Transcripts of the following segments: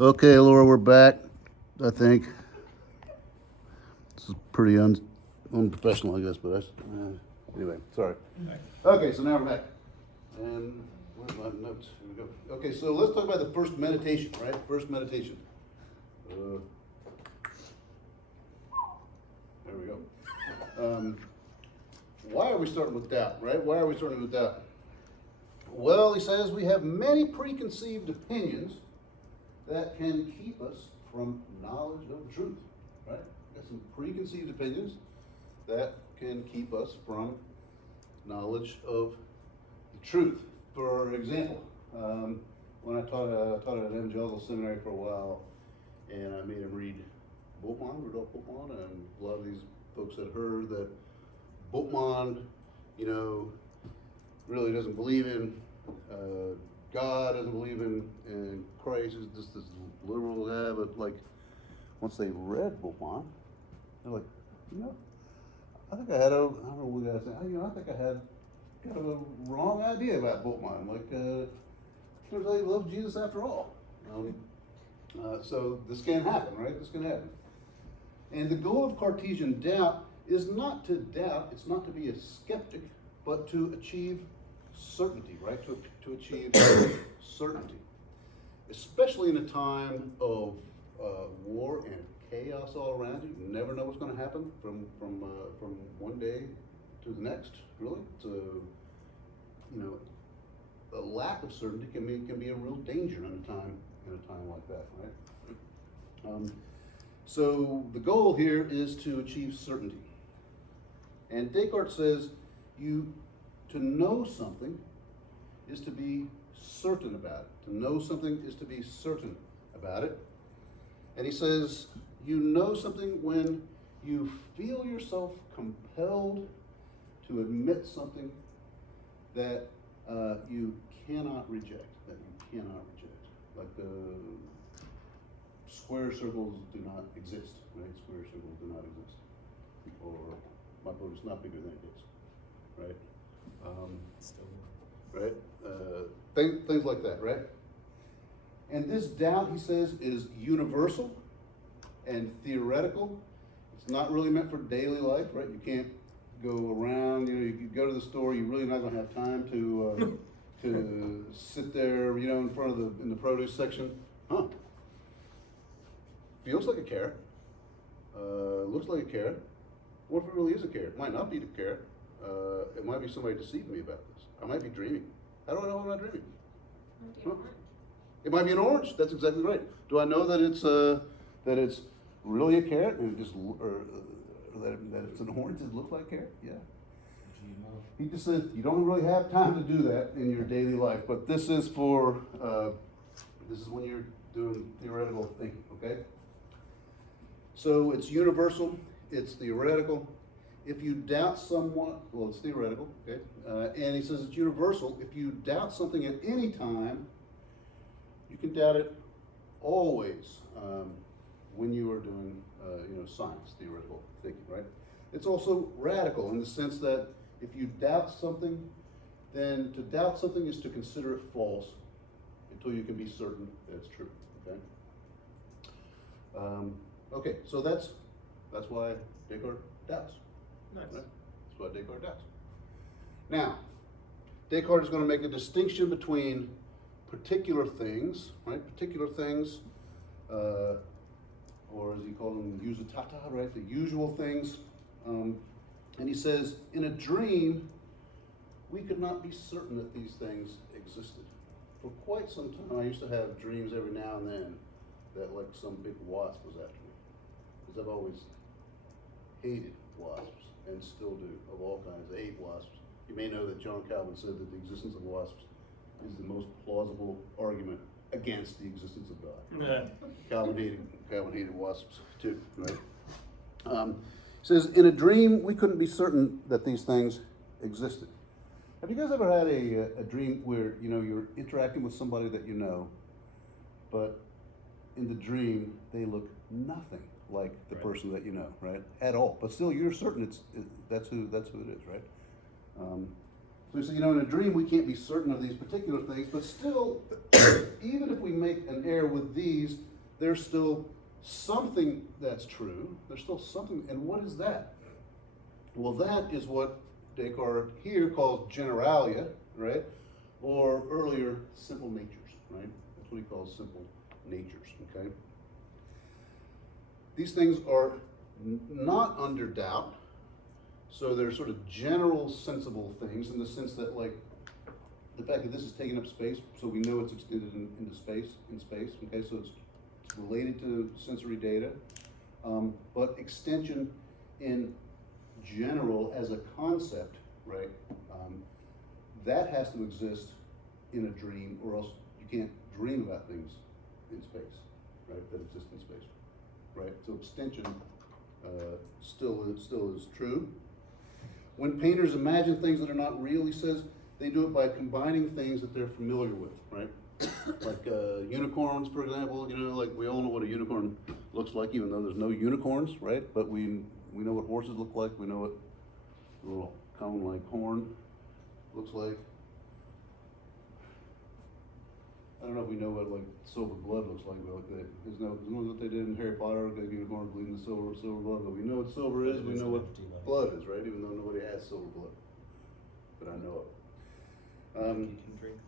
Okay, Laura, we're back. I think this is pretty unprofessional, I guess, but anyway, sorry. Okay, so now we're back. And where's my notes? Here we go. Okay, so let's talk about the first meditation, right? First meditation. There we go. Why are we starting with doubt, right? Why are we starting with doubt? Well, he says we have many preconceived opinions that can keep us from knowledge of truth, right? Got some preconceived opinions that can keep us from knowledge of the truth. For example, when I taught at an evangelical seminary for a while, and I made him read Rudolf Bultmann, and a lot of these folks had heard that Bultmann, really doesn't believe in God, doesn't believe in Christ. Is just this liberal guy. But like, once they read Bultmann, they're like, I think I had I don't know what guy said. I think I had kind of a wrong idea about Bultmann. Like, turns out he loved Jesus after all. So this can happen, right? This can happen. And the goal of Cartesian doubt is not to doubt. It's not to be a skeptic, but to achieve certainty, right? To achieve certainty, especially in a time of war and chaos all around you. You never know what's going to happen from one day to the next. Really, it's a lack of certainty can be a real danger in a time like that, right? So the goal here is to achieve certainty, and Descartes says to know something is to be certain about it. To know something is to be certain about it. And he says, you know something when you feel yourself compelled to admit something that you cannot reject, Like the square circles do not exist, right? Square circles do not exist. Or my boat is not bigger than it is, right? Right? Things like that, right? And this doubt, he says, is universal and theoretical. It's not really meant for daily life, right? You can't go around, you go to the store, you're really not going to have time to sit there, in front of in the produce section. Feels like a carrot. Looks like a carrot. What if it really is a carrot? It might not be a carrot. It might be somebody deceiving me about this. I might be dreaming. How do I know I'm not dreaming? It might be an orange. That's exactly right. Do I know that it's really a carrot and that it's an orange that looks like a carrot? Yeah. He just says you don't really have time to do that in your daily life, but this is when you're doing theoretical thinking. Okay. So it's universal. It's theoretical. If you doubt someone, well, it's theoretical, okay? And he says it's universal. If you doubt something at any time, you can doubt it always when you are doing, science, theoretical thinking, right? It's also radical in the sense that if you doubt something, then to doubt something is to consider it false until you can be certain that it's true, okay? Okay, so that's why Descartes doubts. Nice. Right? That's what Descartes does. Now, Descartes is going to make a distinction between particular things, right? Particular things, or as he called them, usitata, right? The usual things. And he says, in a dream, we could not be certain that these things existed. For quite some time, I used to have dreams every now and then that like some big wasp was after me. Because I've always hated wasps. And still do, of all kinds. I hate wasps. You may know that John Calvin said that the existence of wasps is the most plausible argument against the existence of God. Yeah. Calvin hated wasps too, right? He says, in a dream, we couldn't be certain that these things existed. Have you guys ever had a dream where, you're interacting with somebody that you know, but in the dream, they look nothing like the person that you know, right? At all. But still, you're certain that's who it is, right? So he said, in a dream we can't be certain of these particular things, but still, even if we make an error with these, there's still something that's true. There's still something, and what is that? Well, that is what Descartes here calls generalia, right? Or earlier, simple natures, right? That's what he calls simple natures, okay? These things are not under doubt, so they're sort of general sensible things in the sense that, like, the fact that this is taking up space, so we know it's extended into space, okay, so it's related to sensory data, but extension in general as a concept, right, that has to exist in a dream, or else you can't dream about things in space, right, that exist in space, right, so extension still is true. When painters imagine things that are not real, he says, they do it by combining things that they're familiar with, right? Like unicorns, for example, you know, like we all know what a unicorn looks like, even though there's no unicorns, right? But we know what horses look like, we know what a little common like horn looks like. I don't know if we know what like silver blood looks like, but like there's no what they did in Harry Potter, the unicorn bleeding the silver blood, but we know what silver is, we know what blood is, right? Even though nobody has silver blood, but I know it.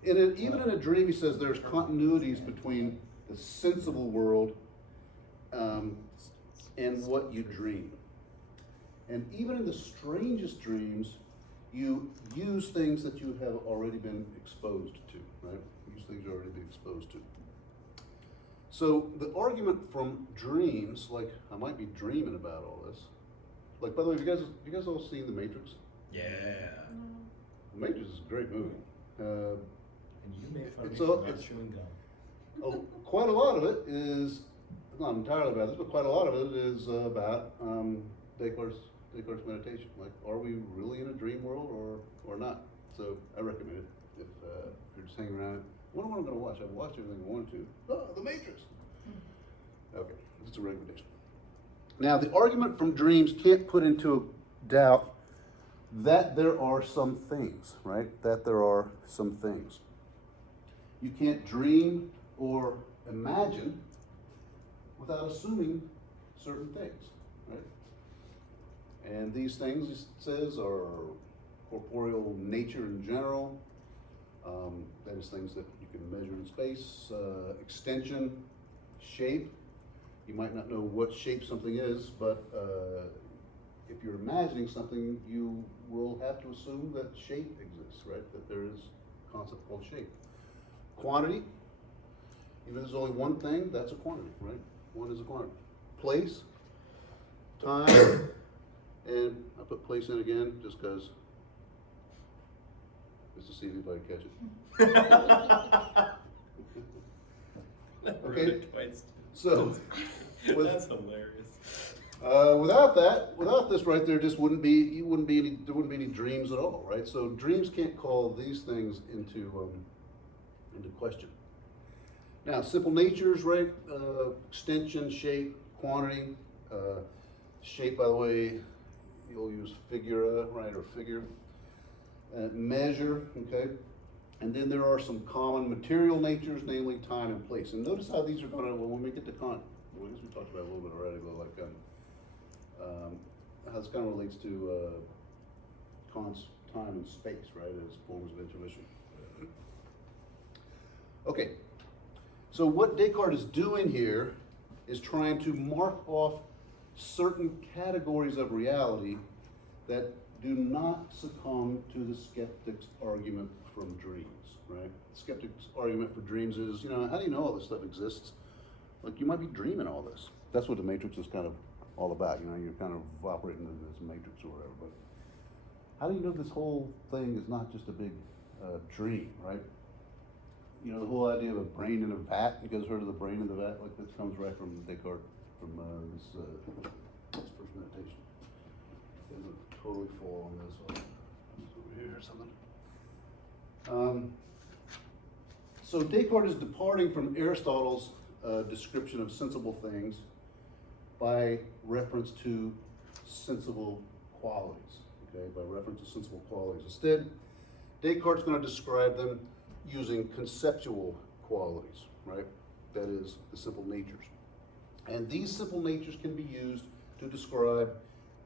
Even in a dream, he says there's continuities between the sensible world and what you dream. And even in the strangest dreams, you use things that you have already been exposed to, right? Use things you've already been exposed to. So the argument from dreams, like I might be dreaming about all this. Like, by the way, have you guys all seen The Matrix? Yeah. The Matrix is a great movie. And you made fun of me so for not chewing gum. Oh, quite a lot of it is, not entirely about this, but quite a lot of it is about Descartes' meditation. Like, are we really in a dream world or not? So I recommend it if you're just hanging around. What am I going to watch? I've watched everything I wanted to. Oh, The Matrix. Okay, it's a recommendation. Now, the argument from dreams can't put into doubt that there are some things, right? That there are some things. You can't dream or imagine without assuming certain things, right? And these things, it says, are corporeal nature in general. That is things that you can measure in space, extension, shape. You might not know what shape something is, but if you're imagining something, you will have to assume that shape exists, right? That there is a concept called shape. Quantity, even if there's only one thing, that's a quantity, right? One is a quantity. Place, time, and I put place in again just because, just to see if anybody catch it. Okay, so that's hilarious. Without this right there, there wouldn't be any dreams at all, right? So dreams can't call these things into question. Now, simple natures, right? Extension, shape, quantity. Shape, by the way, you'll use figura, right, or figure. Measure, okay? And then there are some common material natures, namely time and place. And notice how these are going to, well, when we get to Kant, well, I guess we talked about it a little bit already, but like how this kind of relates to Kant's time and space, right, as forms of intuition. Okay, so what Descartes is doing here is trying to mark off certain categories of reality that do not succumb to the skeptic's argument from dreams, right? The skeptic's argument for dreams is, you know, how do you know all this stuff exists? Like, you might be dreaming all this. That's what the Matrix is kind of all about, you know, you're kind of operating in this matrix or whatever, but how do you know this whole thing is not just a big dream, right? You know, the whole idea of a brain in a vat, you guys heard of the brain in the vat? Like, this comes right from Descartes, from this first meditation. It doesn't totally fall on this one. It's over here or something. So Descartes is departing from Aristotle's description of sensible things by reference to sensible qualities, okay, by reference to sensible qualities. Instead, Descartes is going to describe them using conceptual qualities, right? That is, the simple natures. And these simple natures can be used to describe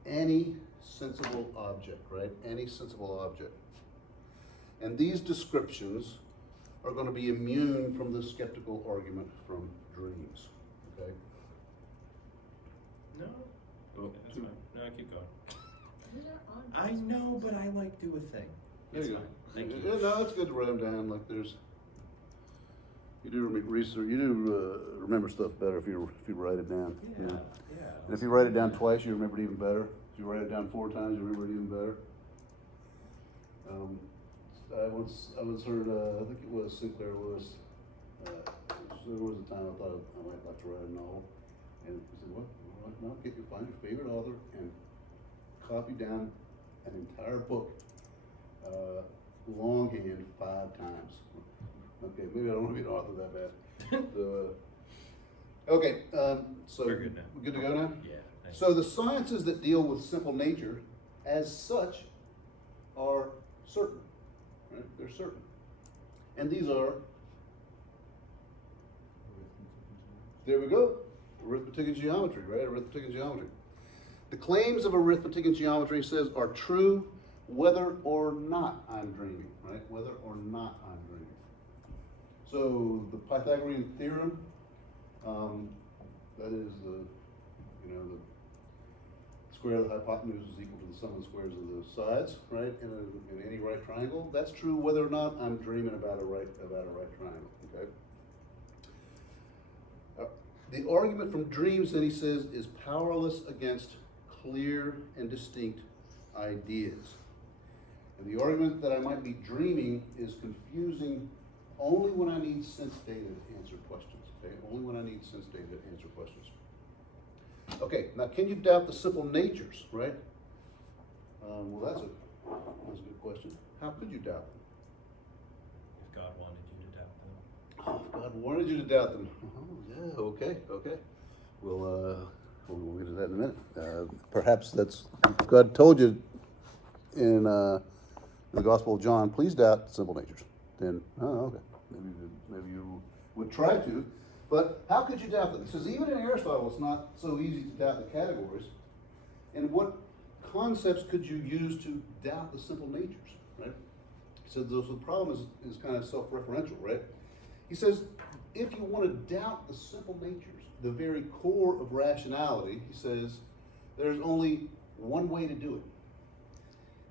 any sensible object, right? Any sensible object. And these descriptions are going to be immune from the skeptical argument from dreams, okay? No. Oh, That's two. fine. No, keep going. These are on. I know, but I like do a thing. There That's you go. fine. Thank you. Yeah, no, it's good to write them down. Like you do research. You do remember stuff better if you write it down. Yeah, Yeah. yeah. And if you write it down twice, you remember it even better. If you write it down 4 times, you remember it even better. I once heard, I think it was Sinclair Lewis. There was a time I thought I might like to write a novel, and he said, "What? No, find your favorite author and copy down an entire book, longhand 5 times." Okay, maybe I don't want to be an author that bad. So, okay, so We're good now. we're good to go now? Yeah. So the sciences that deal with simple nature, as such, are certain, right? They're certain. And these are, there we go, arithmetic and geometry, right? Arithmetic and geometry. The claims of arithmetic and geometry says are true whether or not I'm dreaming, right? Whether or not I'm dreaming. So the Pythagorean theorem, that is the square of the hypotenuse is equal to the sum of the squares of the sides, right? In any right triangle. That's true whether or not I'm dreaming about a right triangle, okay? The argument from dreams, then he says, is powerless against clear and distinct ideas. And the argument that I might be dreaming is confusing only when I need sense data to answer questions, okay? Only when I need sense data to answer questions. Okay, now can you doubt the simple natures, right? Well, that's a good question. How could you doubt them? If God wanted you to doubt them. Oh, if God wanted you to doubt them. Oh, yeah, okay. We'll get to that in a minute. Perhaps that's, God told you in the Gospel of John, please doubt the simple natures. Then, okay, maybe you would try to. But how could you doubt them? He says even in Aristotle, it's not so easy to doubt the categories. And what concepts could you use to doubt the simple natures, right? He says the problem is kind of self-referential, right? He says if you want to doubt the simple natures, the very core of rationality, he says there's only one way to do it.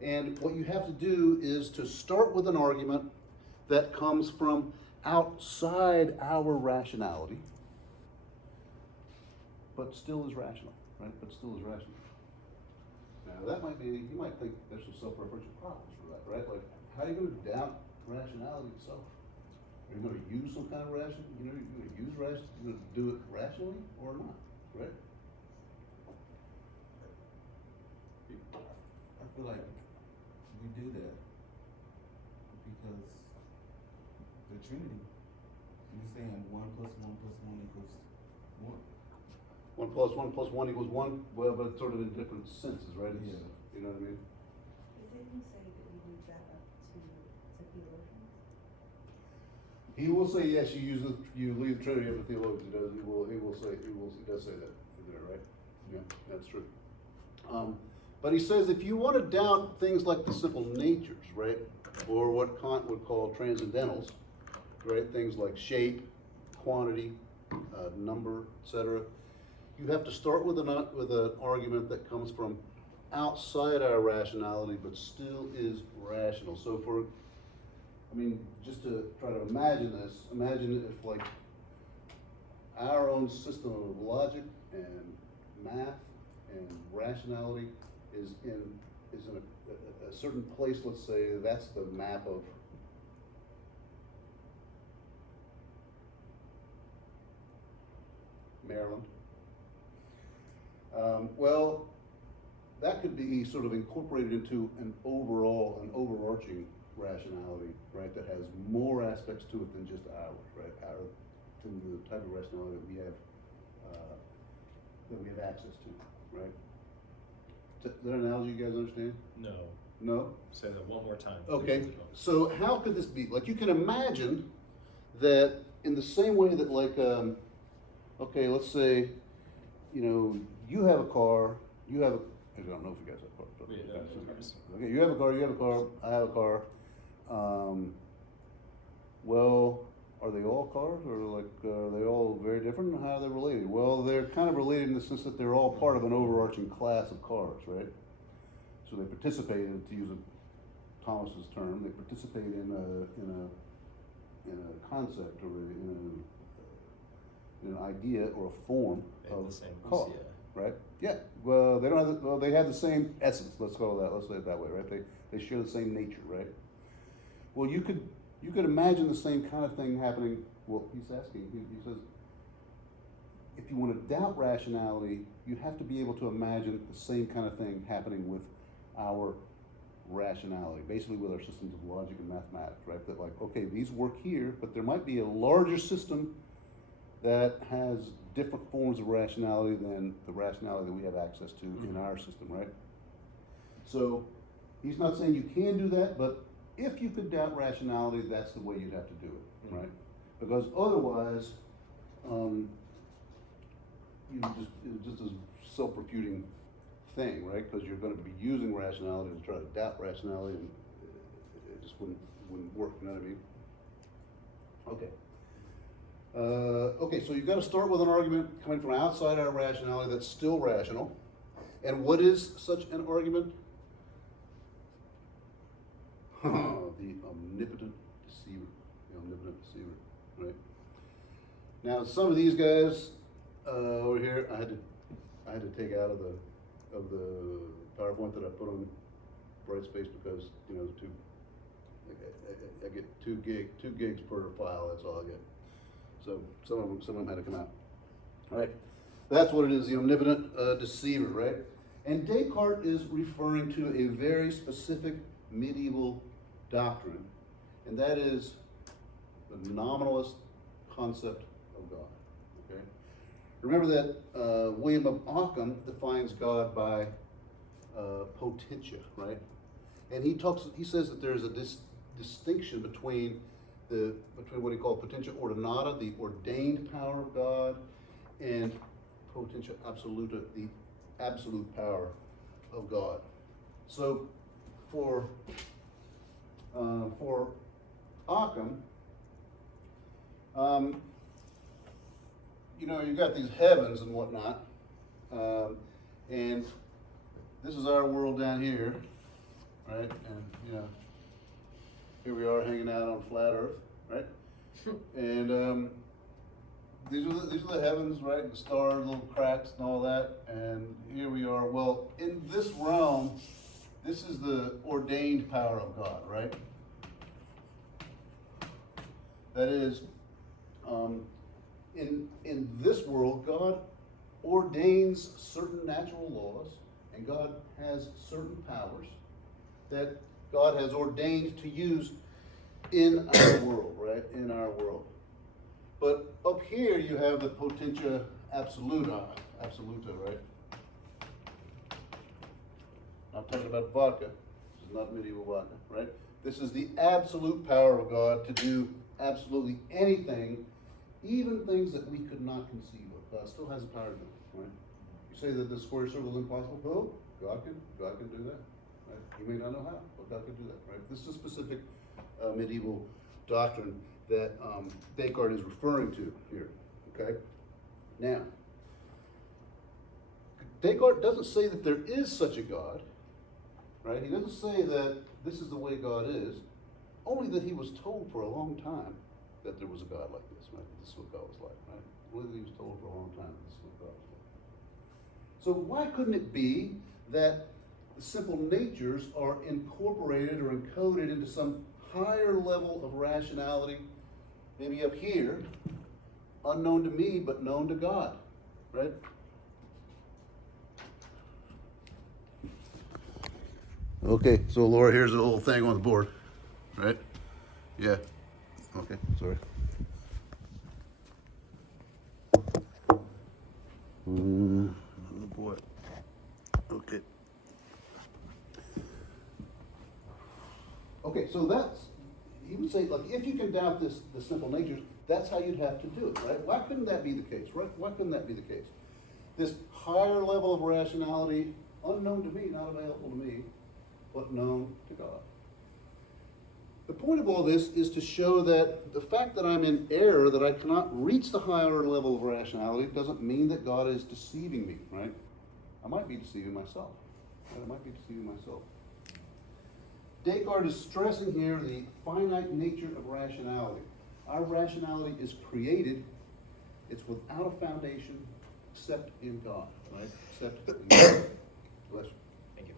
And what you have to do is to start with an argument that comes from outside our rationality, but still is rational, right? But still is rational. Now that might be, you might think there's some self-referential problems for that, right? Like, how are you going to doubt rationality itself? Are you going to use some kind of ration? You're going to use ration? You're going to do it rationally or not, right? I feel like we do that because the Trinity, you're saying 1 plus 1 plus 1 equals 1. 1 plus 1 plus 1 equals 1. Well, but it's sort of in different senses, right? It's, Yeah. You know what I mean? But didn't he say that you leave that up to theologians? He will say yes. You leave the Trinity up to theologians. He does say that in there, right? Yeah, that's true. But he says if you want to doubt things like the simple natures, right, or what Kant would call transcendentals, right, things like shape, quantity, number, etc., you have to start with an argument that comes from outside our rationality, but still is rational. So just to try to imagine this, imagine if like our own system of logic and math and rationality is in a certain place. Let's say that's the map of Maryland. Well, that could be sort of incorporated into an overarching rationality, right? That has more aspects to it than just ours, right? Than the type of rationality that we have access to, right? Is that an analogy you guys understand? No. No? Say that one more time. Okay, so how could this be? Like, you can imagine that in the same way that, like, okay, let's say you know, you have a car, you have a, I don't know if you guys have cars. but- We have cars. Okay, you have a car, I have a car. Well, are they all cars, or like, are they all very different? How are they related? Well, they're kind of related in the sense that they're all part of an overarching class of cars, right? So they participate in, to use Thomas's term, they participate in a concept or in an idea or a form They have of the same car, usia. right? Yeah. Well, they don't have. Well, they have the same essence. Let's call it that. Let's say it that way, right? They share the same nature, right? Well, you could imagine the same kind of thing happening. Well, he's asking. He says, if you want to doubt rationality, you have to be able to imagine the same kind of thing happening with our rationality, basically with our systems of logic and mathematics, right? That like, okay, these work here, but there might be a larger system that has different forms of rationality than the rationality that we have access to in our system, right? So he's not saying you can do that, but if you could doubt rationality, that's the way you'd have to do it, right? Because otherwise, it's just a self-refuting thing, right? Because you're going to be using rationality to try to doubt rationality, and it just wouldn't work. You know what I mean? Okay. Okay, so you've got to start with an argument coming from outside our rationality that's still rational. And what is such an argument? The omnipotent deceiver. The omnipotent deceiver, right? Now, some of these guys over here, I had to take out of the PowerPoint that I put on Brightspace because, you know, I get 2 gigs per file. That's all I get. So some of them had to come out. All right, that's what it is, the omnipotent deceiver, right? And Descartes is referring to a very specific medieval doctrine, and that is the nominalist concept of God. Okay, remember that William of Ockham defines God by potentia, right? And he says that there's a distinction between what he called potentia ordinata, the ordained power of God, and potentia absoluta, the absolute power of God. So for Occam, you know, you've got these heavens and whatnot, and this is our world down here, right? And you know, here we are hanging out on flat Earth, right? And these are the heavens, right? The stars, little cracks, and all that. And here we are. Well, in this realm, this is the ordained power of God, right? That is, in this world, God ordains certain natural laws, and God has certain powers that God has ordained to use in our world, right? In our world. But up here you have the potentia absoluta, right? I'm talking about vodka. This is not medieval vodka, right? This is the absolute power of God to do absolutely anything, even things that we could not conceive of. God still has the power to do it, right? You say that the square circle is impossible. Oh, God can do that. Right? You may not know how, but God can do that, right? This is a specific medieval doctrine that Descartes is referring to here, okay? Now, Descartes doesn't say that there is such a God, right? He doesn't say that this is the way God is, only that he was told for a long time that there was a God like this, right? This is what God was like, right? Only that he was told for a long time that this is what God was like. So why couldn't it be that the simple natures are incorporated or encoded into some higher level of rationality, maybe up here, unknown to me, but known to God, right? Okay, so Laura, here's a little thing on the board, right? Yeah, okay, sorry. Oh boy, okay. Okay, so he would say, like, if you can doubt the simple natures, that's how you'd have to do it, right? Why couldn't that be the case, right? Why couldn't that be the case? This higher level of rationality, unknown to me, not available to me, but known to God. The point of all this is to show that the fact that I'm in error, that I cannot reach the higher level of rationality, doesn't mean that God is deceiving me, right? I might be deceiving myself. Right? I might be deceiving myself. Descartes is stressing here the finite nature of rationality. Our rationality is created, it's without a foundation except in God, right? Except in God. Bless you. Thank you.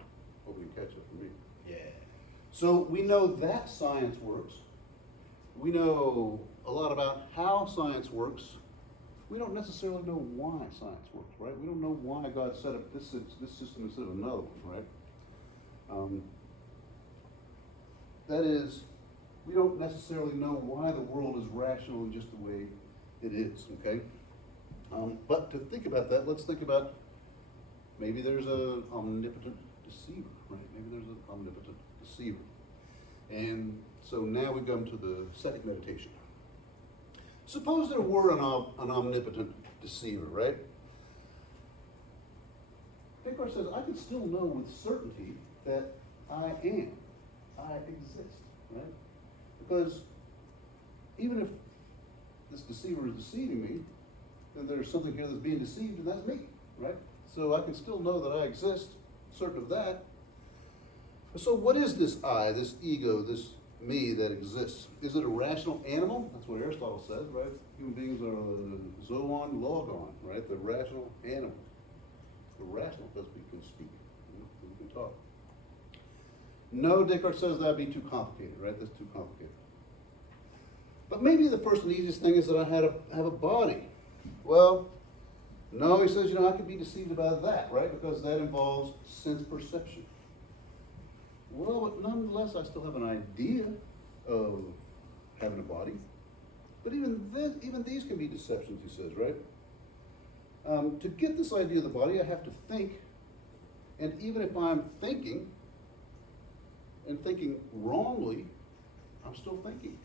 Hope you can catch it for me. Yeah. So we know that science works. We know a lot about how science works. We don't necessarily know why science works, right? We don't know why God set up this system instead of another one, right? That is, we don't necessarily know why the world is rational in just the way it is, okay? But to think about that, let's think about maybe there's an omnipotent deceiver, right? Maybe there's an omnipotent deceiver. And so now we come to the second meditation. Suppose there were an omnipotent deceiver, right? Descartes says, I can still know with certainty that I exist, right? Because even if this deceiver is deceiving me, then there's something here that's being deceived, and that's me, right? So I can still know that I exist, certain of that. So what is this I, this ego, this me that exists? Is it a rational animal? That's what Aristotle says, right? Human beings are the zoon logon, right? The rational animal. The rational because we can speak, we can talk. No, Descartes says that'd be too complicated, right? That's too complicated. But maybe the first and easiest thing is that I have a body. Well, no, he says, I could be deceived about that, right? Because that involves sense perception. Well, but nonetheless, I still have an idea of having a body. But even these can be deceptions, he says, right? To get this idea of the body, I have to think. And even if I'm thinking, and thinking wrongly, I'm still thinking.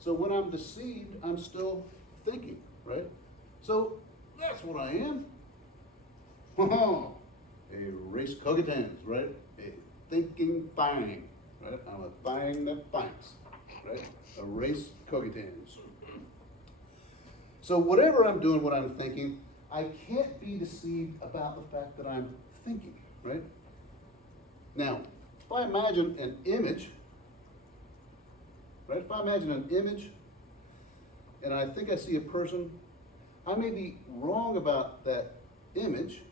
So when I'm deceived, I'm still thinking, right? So that's what I am. A res cogitans, right? A thinking thing, right? I'm a thing that thinks, right? A res cogitans. So whatever I'm doing, what I'm thinking, I can't be deceived about the fact that I'm thinking, right? Now, if I imagine an image, right? If I imagine an image and I think I see a person, I may be wrong about that image,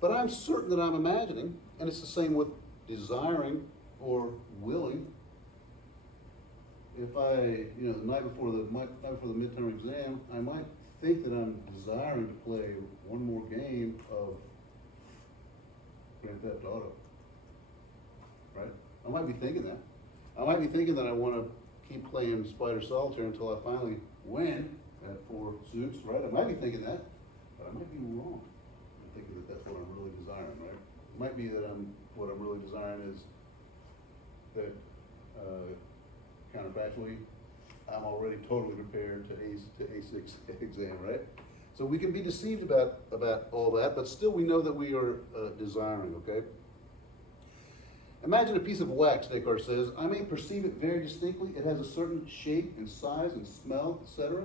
but I'm certain that I'm imagining, and it's the same with desiring or willing. If I, the night before the midterm exam, I might think that I'm desiring to play one more game of Grand Theft Auto, right? I might be thinking that. I might be thinking that I want to keep playing Spider Solitaire until I finally win at 4 suits, right? I might be thinking that, but I might be wrong. I'm thinking that that's what I'm really desiring, right? It might be that what I'm really desiring is that counterfactually, I'm already totally prepared to A6 exam, right? So we can be deceived about all that, but still we know that we are desiring, okay? Imagine a piece of wax, Descartes says. I may perceive it very distinctly. It has a certain shape and size and smell, etc.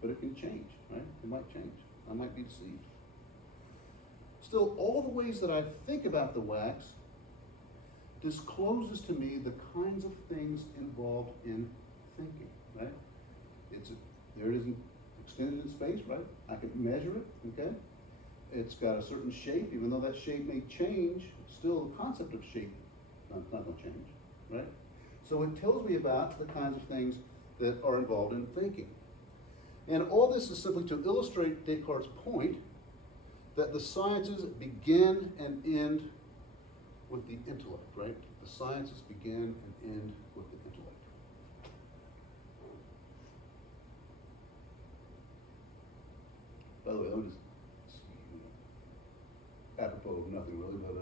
But it can change, right? It might change. I might be deceived. Still, all the ways that I think about the wax discloses to me the kinds of things involved in thinking, right? There it is extended in space, right? I can measure it, okay? It's got a certain shape, even though that shape may change, still the concept of shape not going to change, right? So it tells me about the kinds of things that are involved in thinking. And all this is simply to illustrate Descartes' point that the sciences begin and end with the intellect, right? The sciences begin and end with the intellect. By the way, I'm just apropos of nothing really, but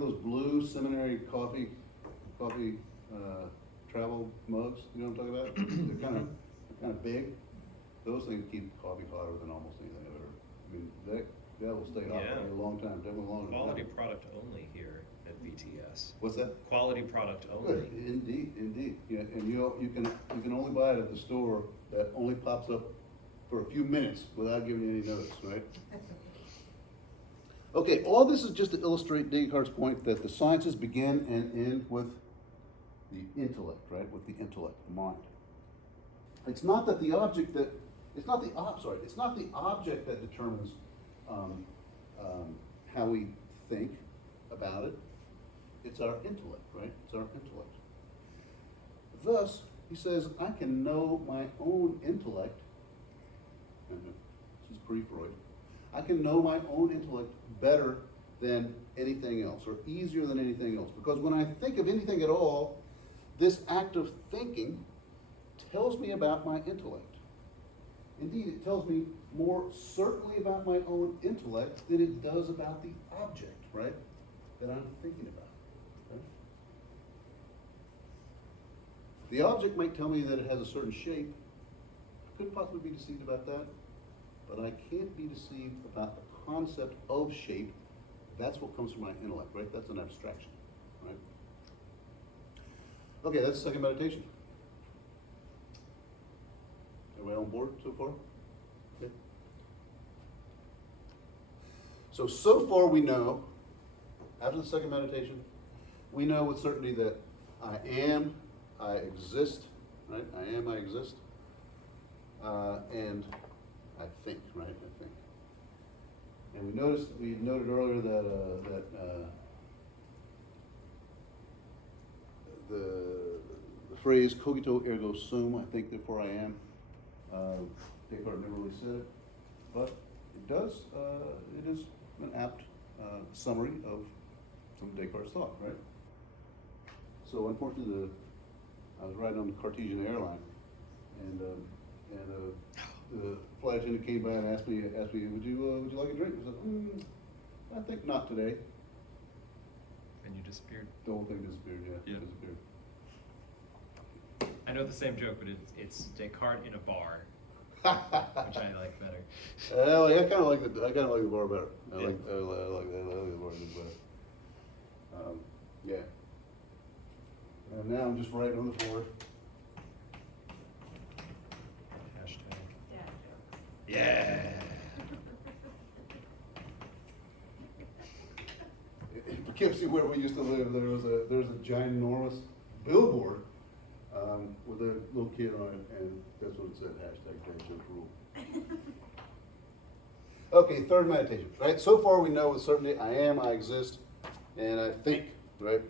those blue seminary coffee travel mugs? You know what I'm talking about? They're kind of big. those things keep coffee hotter than almost anything I've ever, I mean, that will stay hot Yeah. for a long time, definitely longer than Quality that. product only here at VTS. What's that? Quality product Good, only. indeed, indeed. Yeah, and you can only buy it at the store that only pops up for a few minutes without giving you any notice, right? Okay, all this is just to illustrate Descartes' point that the sciences begin and end with the intellect, right? With the intellect, the mind. It's not that the object that, it's not the object that determines how we think about it. It's our intellect, right? It's our intellect. Thus, he says, I can know my own intellect. This is pre-Freud. I can know my own intellect better than anything else, or easier than anything else. Because when I think of anything at all, this act of thinking tells me about my intellect. Indeed, it tells me more certainly about my own intellect than it does about the object, right, that I'm thinking about. Okay? The object might tell me that it has a certain shape. I could possibly be deceived about that, but I can't be deceived about the concept of shape. That's what comes from my intellect, right? That's an abstraction, right? Okay, that's the second meditation. Everybody on board so far? Okay. So far we know, after the second meditation, we know with certainty that I am, I exist, right? I am, I exist. And I think, right? I think. And we noted earlier that the phrase cogito ergo sum, I think therefore I am, Descartes never really said it, but it does, it is an apt summary of some of Descartes' thought, right? So unfortunately, I was riding on the Cartesian airline, and the flight attendant came by and asked me, would you like a drink? I said, I think not today. And you disappeared. The whole thing disappeared, Yeah. disappeared. I know the same joke, but it's Descartes in a bar, which I like better. Well, I kind of like the bar better. I Yeah. like the bar better. Yeah. And now I'm just writing on the board. Hashtag. Dad jokes. Yeah. In Poughkeepsie, where we used to live, there's a ginormous billboard with a little kid on it, and that's what it said, hashtag dad joke rule. Okay, third meditation, right? So far we know with certainty I am, I exist, and I think, right?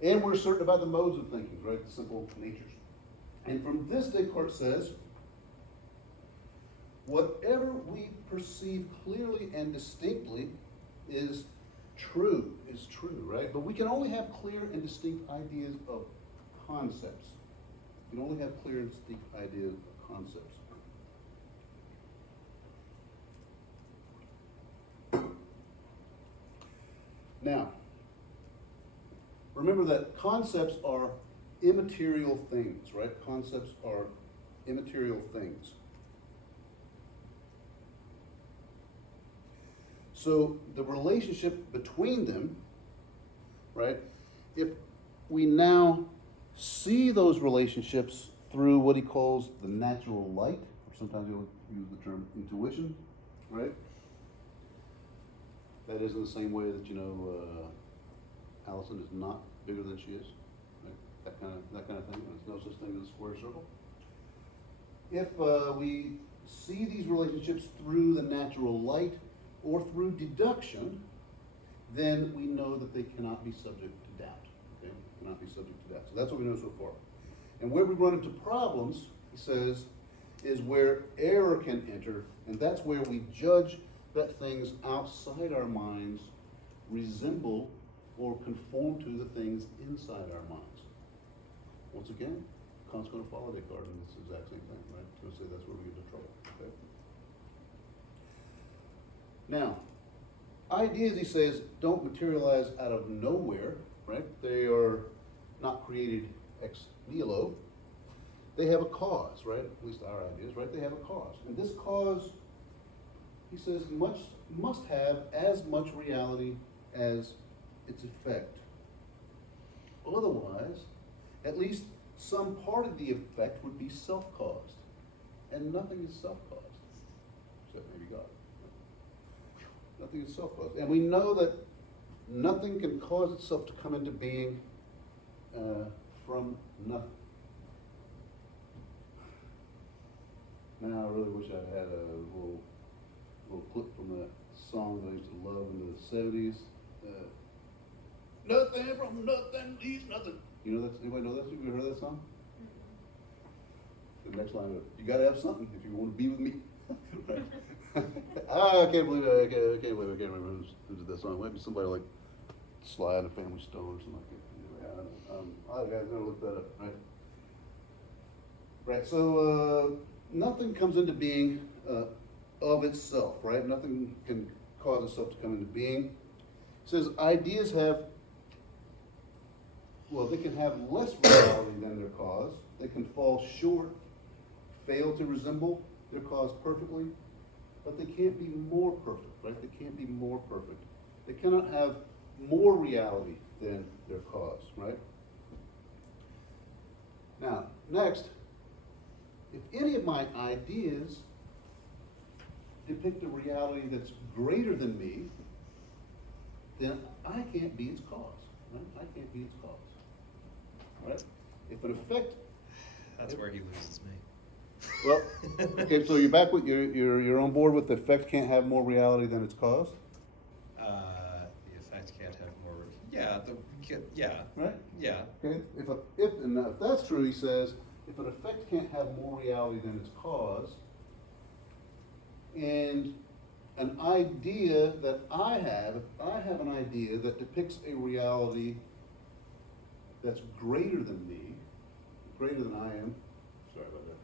And we're certain about the modes of thinking, right? The simple natures. And from this, Descartes says, whatever we perceive clearly and distinctly is true, right? But we can only have clear and distinct ideas of concepts. We can only have clear and distinct ideas of concepts. Now, remember that concepts are immaterial things, right? Concepts are immaterial things. So the relationship between them, right? If we now see those relationships through what he calls the natural light, or sometimes he'll use the term intuition, right? That is in the same way that, Allison is not bigger than she is, right? That kind of thing. There's no such thing as a square circle. If we see these relationships through the natural light or through deduction, then we know that they cannot be subject to doubt. Okay? Cannot be subject to doubt. So that's what we know so far. And where we run into problems, he says, is where error can enter, and that's where we judge that things outside our minds resemble or conform to the things inside our minds. Once again, Kant's going to follow Descartes in this exact same thing, right? He's going to say that's where we get into trouble. Okay? Now, ideas, he says, don't materialize out of nowhere, right? They are not created ex nihilo. they have a cause, right? At least our ideas, right? They have a cause. And this cause, he says, must have as much reality as its effect. Otherwise, at least some part of the effect would be self-caused. And nothing is self-caused, except maybe God. Nothing is self-caused. And we know that nothing can cause itself to come into being from nothing. Now, I really wish I had a little clip from that song that I used to love in the 70s. Nothing from nothing leaves nothing. You know that? Anybody know that? Have you heard that song? The next line, you gotta have something if you want to be with me. Right. I can't believe it. I can't remember who did that song. It might be somebody like Sly and the Family Stone or something like that. Anyway, I don't know. I gotta look that up, right? Right, so nothing comes into being of itself, right? Nothing can cause itself to come into being. It says ideas have, well, they can have less reality than their cause. They can fall short, fail to resemble their cause perfectly, but they can't be more perfect, right? They can't be more perfect. They cannot have more reality than their cause, right? Now, next, if any of my ideas depict a reality that's greater than me, then I can't be its cause, right? I can't be its cause, right? If an effect... That's where he loses me. Well, okay, so you're back with, you're on board with the effect can't have more reality than its cause? The effect can't have more, yeah. Right? Yeah. Okay, if that's true, he says, if an effect can't have more reality than its cause, and an idea that if I have an idea that depicts a reality that's greater than me, greater than I am, sorry about that,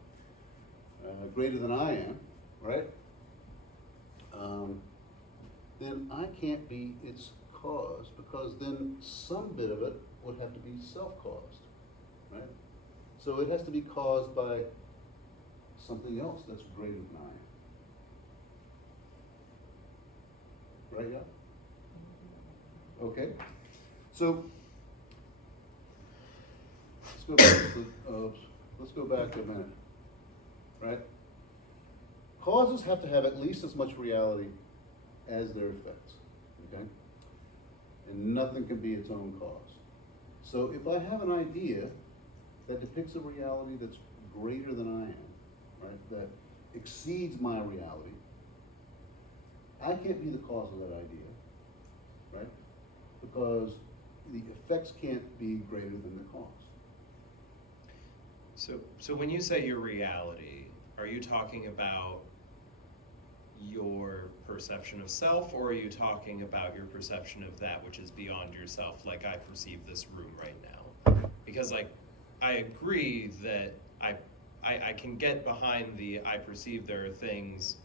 greater than I am, right? Then I can't be its cause, because then some bit of it would have to be self-caused, right? So it has to be caused by something else that's greater than I am. Right, yeah? Okay. So let's go back a minute. Right? Causes have to have at least as much reality as their effects. Okay? And nothing can be its own cause. So if I have an idea that depicts a reality that's greater than I am, right, that exceeds my reality, I can't be the cause of that idea, right? Because the effects can't be greater than the cause. So when you say your reality, are you talking about your perception of self, or are you talking about your perception of that which is beyond yourself, like I perceive this room right now? Because like, I agree that I can get behind I perceive there are things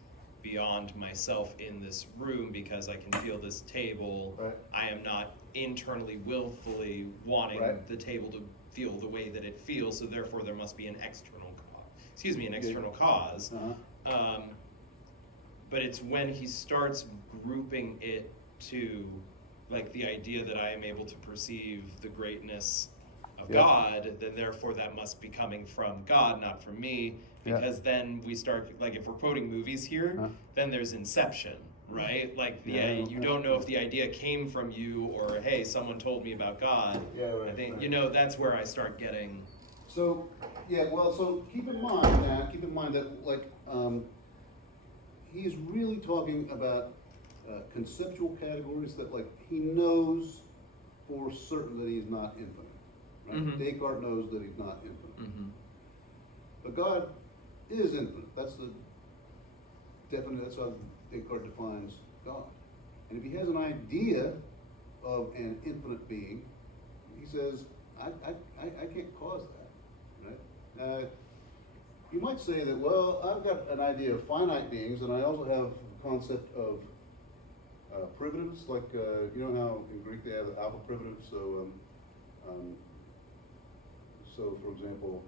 beyond myself in this room because I can feel this table. Right. I am not internally willfully wanting the table to feel the way that it feels, so therefore there must be an external cause. Uh-huh. But it's when he starts grouping it to like the idea that I am able to perceive the greatness of God, then therefore that must be coming from God, not from me, because then we start, like if we're quoting movies here, then there's Inception, right? Like you don't know if the idea came from you or, hey, someone told me about God. I think, that's where I start getting... So, so keep in mind that like, he's really talking about conceptual categories that like, he knows for certain that he's not infinite. Right? Mm-hmm. Descartes knows that he's not infinite. Mm-hmm. But God is infinite. That's how Descartes defines God. And if he has an idea of an infinite being, he says, I can't cause that. Right? You might say that, well, I've got an idea of finite beings, and I also have a concept of primitives, like, you know how in Greek they have the alpha primitives, so for example,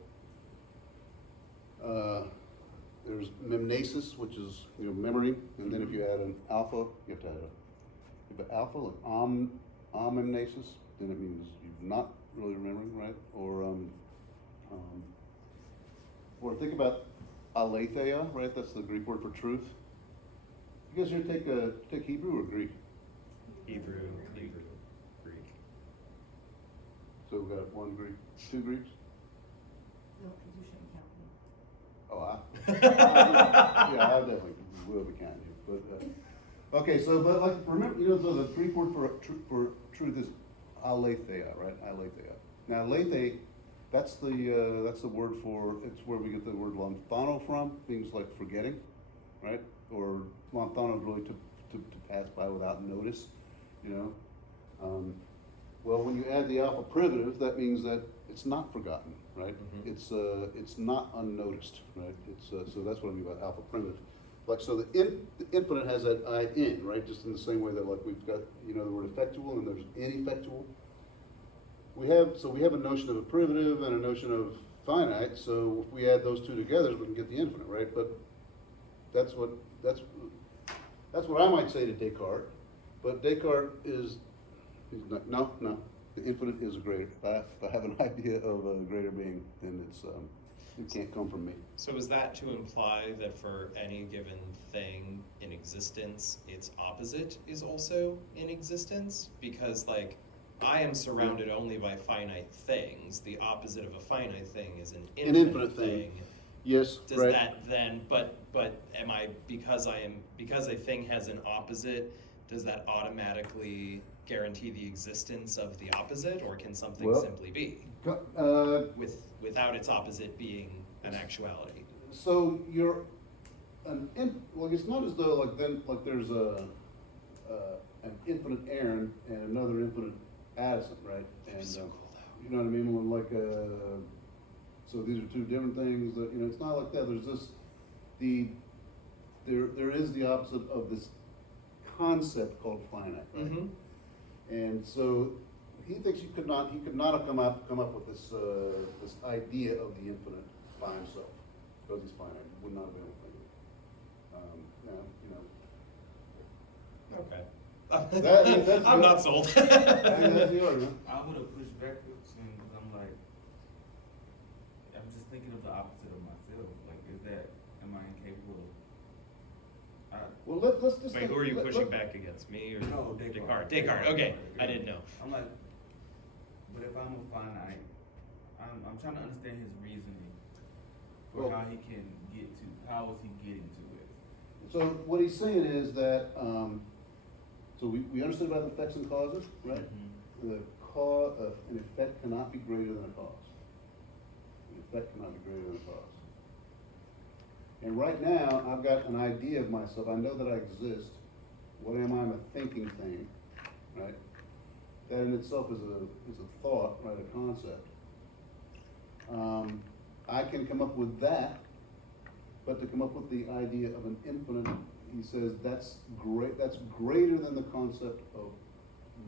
There's memnasis, which is, memory, and then if you add an alpha, you have to add if an alpha, like amnemnasis, then it means you're not really remembering, right? Or think about aletheia, right? That's the Greek word for truth. You guys here take Hebrew or Greek? Hebrew, Greek. So we've got one Greek, two Greeks? No, because you shouldn't count me. Oh, yeah, I definitely will be counting you, but, okay, so, but like, remember, so the Greek word for truth is aletheia, right? Aletheia. Now, aletheia, that's the word for, it's where we get the word lanthano from, means like forgetting, right? Or lanthano is really to pass by without notice, Well, when you add the alpha privative, that means that it's not forgotten, right? Mhm. It's not unnoticed, right? So that's what I mean by alpha primitive. Like, so the infinite has that I in, right? Just in the same way that like we've got, the word effectual and there's ineffectual. We have a notion of a privative and a notion of finite, so if we add those two together, we can get the infinite, right? But that's what I might say to Descartes, but Descartes is no, the infinite is a greater. If I have an idea of a greater being, then it can't come from me. So is that to imply that for any given thing in existence, its opposite is also in existence? Because like, I am surrounded only by finite things. The opposite of a finite thing is an infinite thing. Yes, Does right. that then, but am I, because a thing has an opposite, does that automatically guarantee the existence of the opposite, or can something Well, simply be without its opposite being an actuality? So you're it's not as though like there's an infinite Aaron and another infinite Addison, right? And So cool though. you know what I mean? When so these are two different things that it's not like that. There's this there is the opposite of this concept called finite, right? Mm-hmm. And so he thinks he could not have come up with this idea of the infinite by himself because he's finite. He would not have been able to think of it. Okay. That's I'm good. not sold. That's yours, huh? I would have pushed back because I'm like, I'm just thinking of the opposite of myself. Like, am I incapable of? Well, let's just. Wait, who are you pushing back against? Me or No, Descartes? Descartes. Descartes. Okay, I Yeah. didn't know. I'm like, but if I'm a finite, I'm trying to understand his reasoning for Well, how he can how is he getting to it? So what he's saying is that so we understood about the effects and causes, right? Mhm. An effect cannot be greater than a cause. An effect cannot be greater than a cause. And right now, I've got an idea of myself. I know that I exist. What am I? I'm a thinking thing, right? That in itself is a thought, right? A concept. I can come up with that, but to come up with the idea of an infinite, he says that's great. That's greater than the concept of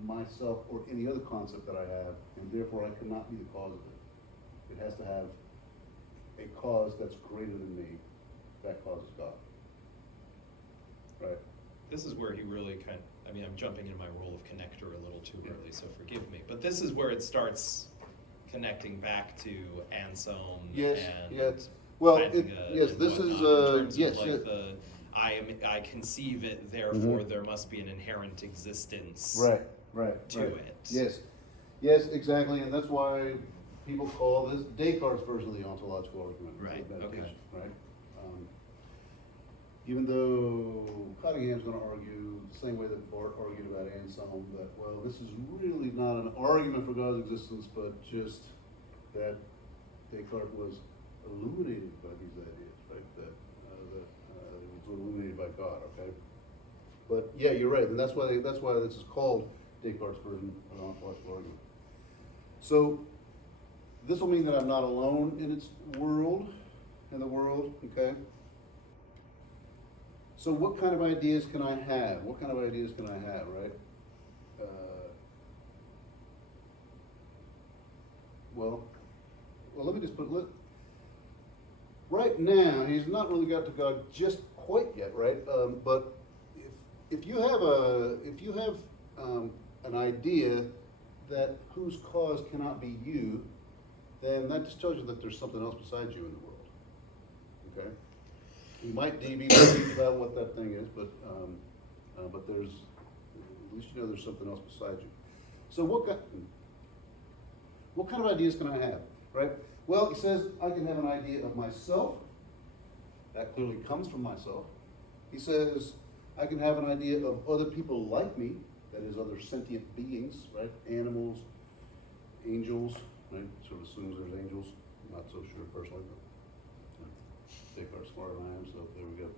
myself or any other concept that I have, and therefore I cannot be the cause of it. It has to have a cause that's greater than me. That cause is God. Right. This is where he really I'm jumping into my role of connector a little too early, so forgive me. But this is where it starts connecting back to Anselm Yes. and Yes. Well, finding yes. and This is whatnot, in terms yes. of like I conceive it, therefore there must be an inherent existence Right. to it. Yes, exactly, and that's why people call this Descartes' version of the ontological argument. Right, Meditation, right? Even though Cunningham's going to argue the same way that Barth argued about Anselm, that, well, this is really not an argument for God's existence, but just that Descartes was illuminated by these ideas, right? That it was illuminated by God, okay? But yeah, you're right, and that's why this is called Descartes' version of the ontological argument. So this will mean that I'm not alone in the world, okay? So what kind of ideas can I have? Right? Well, let me just right now, he's not really got to God just quite yet, right? But if you have an idea that whose cause cannot be you, then that just tells you that there's something else besides you in the world. Okay? You might be confused about what that thing is, but there's, at least you know there's something else besides you. So what kind of ideas can I have, right? Well, he says I can have an idea of myself. That clearly comes from myself. He says I can have an idea of other people like me, that is other sentient beings, right? Animals, angels, right? Sort of assumes there's angels. I'm not so sure personally, but Descartes smarter than I am, so there we go.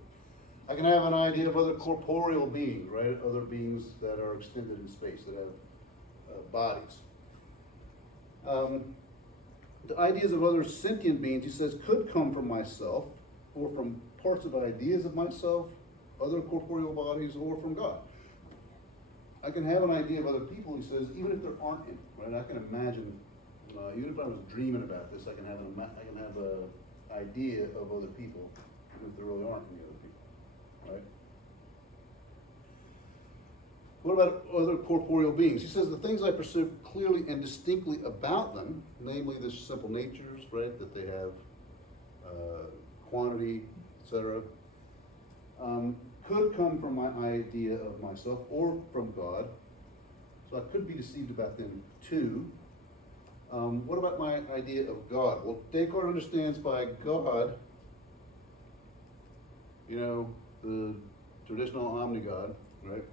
I can have an idea of other corporeal beings, right? Other beings that are extended in space, that have bodies. The ideas of other sentient beings, he says, could come from myself, or from parts of ideas of myself, other corporeal bodies, or from God. I can have an idea of other people, he says, even if there aren't any, right? I can imagine, even if I was dreaming about this, I can have an idea of other people, even if there really aren't any other people, right? What about other corporeal beings? He says the things I perceive clearly and distinctly about them, namely the simple natures, right, that they have quantity, etc., could come from my idea of myself or from God. So I could be deceived about them too. What about my idea of God? Well, Descartes understands by God, the traditional omnigod, right?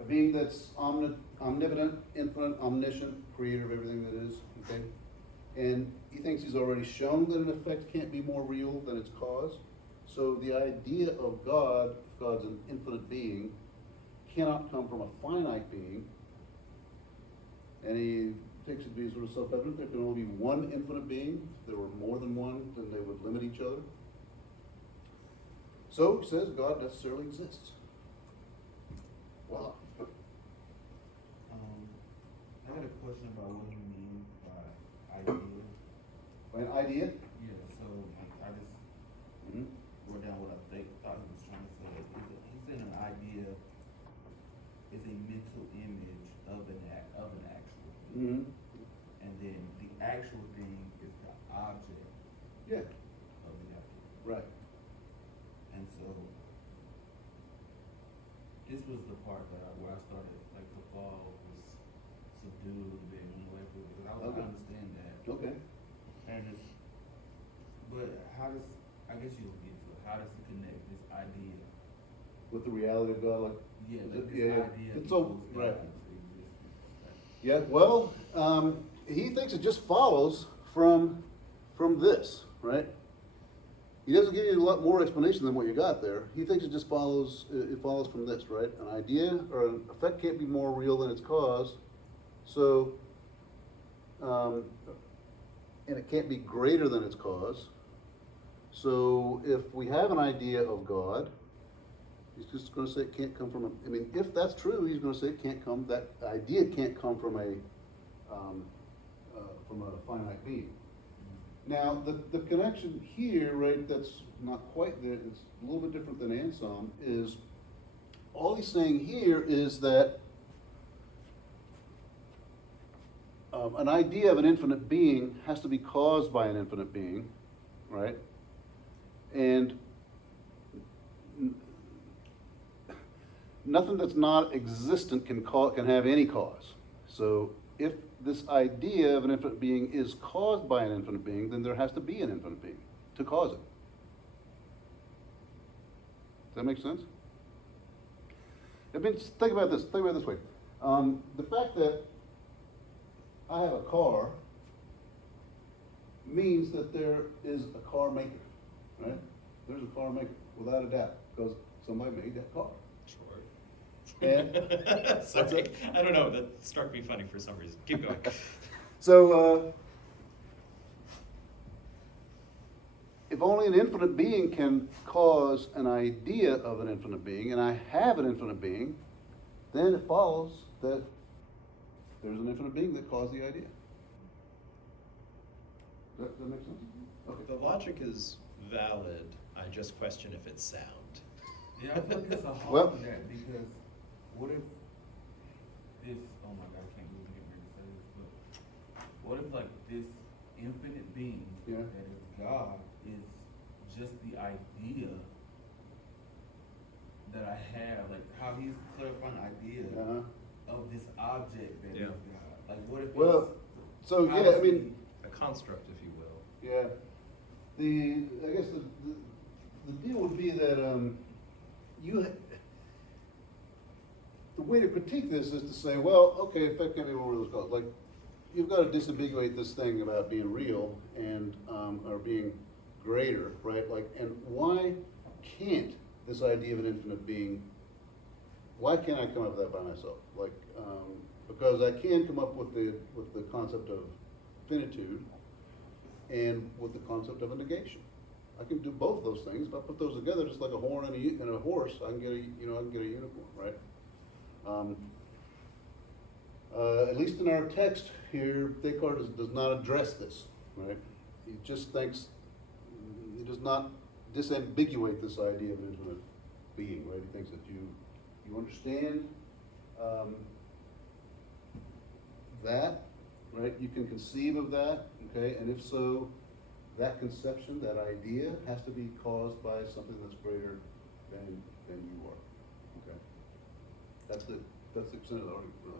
A being that's omnipotent, infinite, omniscient, creator of everything that is, okay? And he thinks he's already shown that an effect can't be more real than its cause. So the idea of God, if God's an infinite being, cannot come from a finite being. And he takes it to be sort of self-evident. There can only be one infinite being. If there were more than one, then they would limit each other. So he says God necessarily exists. Voila. I had a question about what he means by idea. An idea? Yeah, so I just Mm-hmm. wrote down what I thought he was trying to say. He's saying an idea is a mental image of an actual thing. Mm-hmm. And then the actual thing is the object Yeah. of the idea. Right. And so this was the part where I started, like, the fall was subdued a little bit and went away from it, because I Okay. understand that. Okay. But how does, I guess you'll get to it, how does it connect this idea? With the reality of God, like, Yeah, is like it- this yeah, idea it's so equals right. God's existence. Like, Yeah. Well, he thinks it just follows from this, right? He doesn't give you a lot more explanation than what you got there. He thinks it just follows. It follows from this, right? An idea or an effect can't be more real than its cause. So, and it can't be greater than its cause. So, if we have an idea of God, he's just going to say it can't come from a. I mean, if that's true, he's going to say it can't come. That idea can't come from a finite being. Now, the connection here, right, that's not quite there, it's a little bit different than Anselm, is all he's saying here is that an idea of an infinite being has to be caused by an infinite being, right? And nothing that's not existent can have any cause. So if this idea of an infinite being is caused by an infinite being, then there has to be an infinite being to cause it. Does that make sense? I mean, just think about this. Think about it this way. The fact that I have a car means that there is a car maker, right? There's a car maker, without a doubt, because somebody made that car. And Sorry, I don't know, that struck me funny for some reason. Keep going. So, if only an infinite being can cause an idea of an infinite being, and I have an infinite being, then it follows that there's an infinite being that caused the idea. Does that make sense? Okay. The logic is valid, I just question if it's sound. Yeah, I feel like it's a hard Well- one that because what if this? Oh my God, I can't believe I'm getting ready to say this, but what if like this infinite being Yeah. that is God is just the idea that I have, like how he's clarifying idea Uh-huh. of this object that is Yeah. God. Like what if Well, it's so yeah, I mean, A construct, if you will. yeah. I guess the deal would be that, the way to critique this is to say, well, okay, effect can be one of those calls. Like, you've got to disambiguate this thing about being real and, or being greater, right? Like, and why can't this idea of an infinite being, why can't I come up with that by myself? Like, because I can come up with the concept of finitude and with the concept of a negation. I can do both those things. If I put those together, just like a horn and a horse, I can get a unicorn, right? At least in our text here, Descartes does not address this, right? He just thinks, he does not disambiguate this idea of an infinite being, right? He thinks that you understand that, right? You can conceive of that, okay? And if so, that conception, that idea, has to be caused by something that's greater than you are, okay? That's the extent of the argument, really.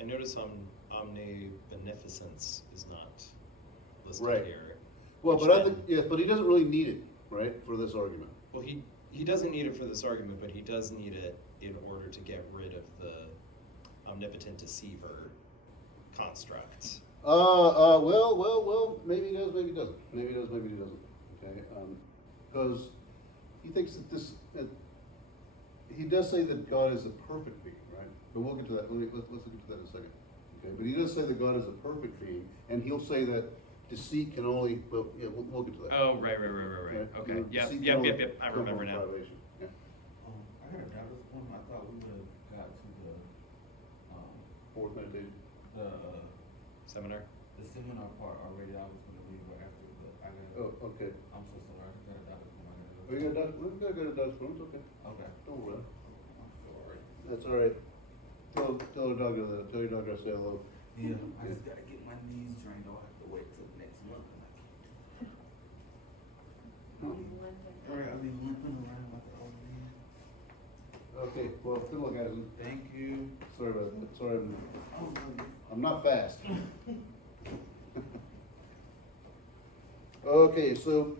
I notice omnibeneficence is not listed Right. here. Well, which but I then- think, yeah, but he doesn't really need it, right, for this argument. Well, he doesn't need it for this argument, but he does need it in order to get rid of the omnipotent deceiver construct. Well, maybe he does, maybe he doesn't. Maybe he does, maybe he doesn't, okay? Because he thinks that he does say that God is a perfect being, right? But we'll get to that, let's look into that in a second, okay? But he does say that God is a perfect being, and he'll say that deceit can only, well, yeah, we'll get to that. Oh, right. Okay. Yep. Deceit can only I come remember from now. privation, yeah. I heard that was one. I thought we would have got to Fourth meditation. Seminar. the seminar part already. I was gonna leave right after, but I got. Oh, okay. I'm so sorry. I got a doctor's appointment. We gotta go to Doug's room, it's okay. Okay. Don't worry. I'm sorry. That's all right. Tell your dog to say hello. Yeah, I just gotta get my knees drained. I'll have to wait till next month. I'll be limping. Alright, I'll be limping around like an old man. Okay, well, good luck, guys. Thank you. Sorry about that. Sorry, Oh, I'm not fast. Okay, so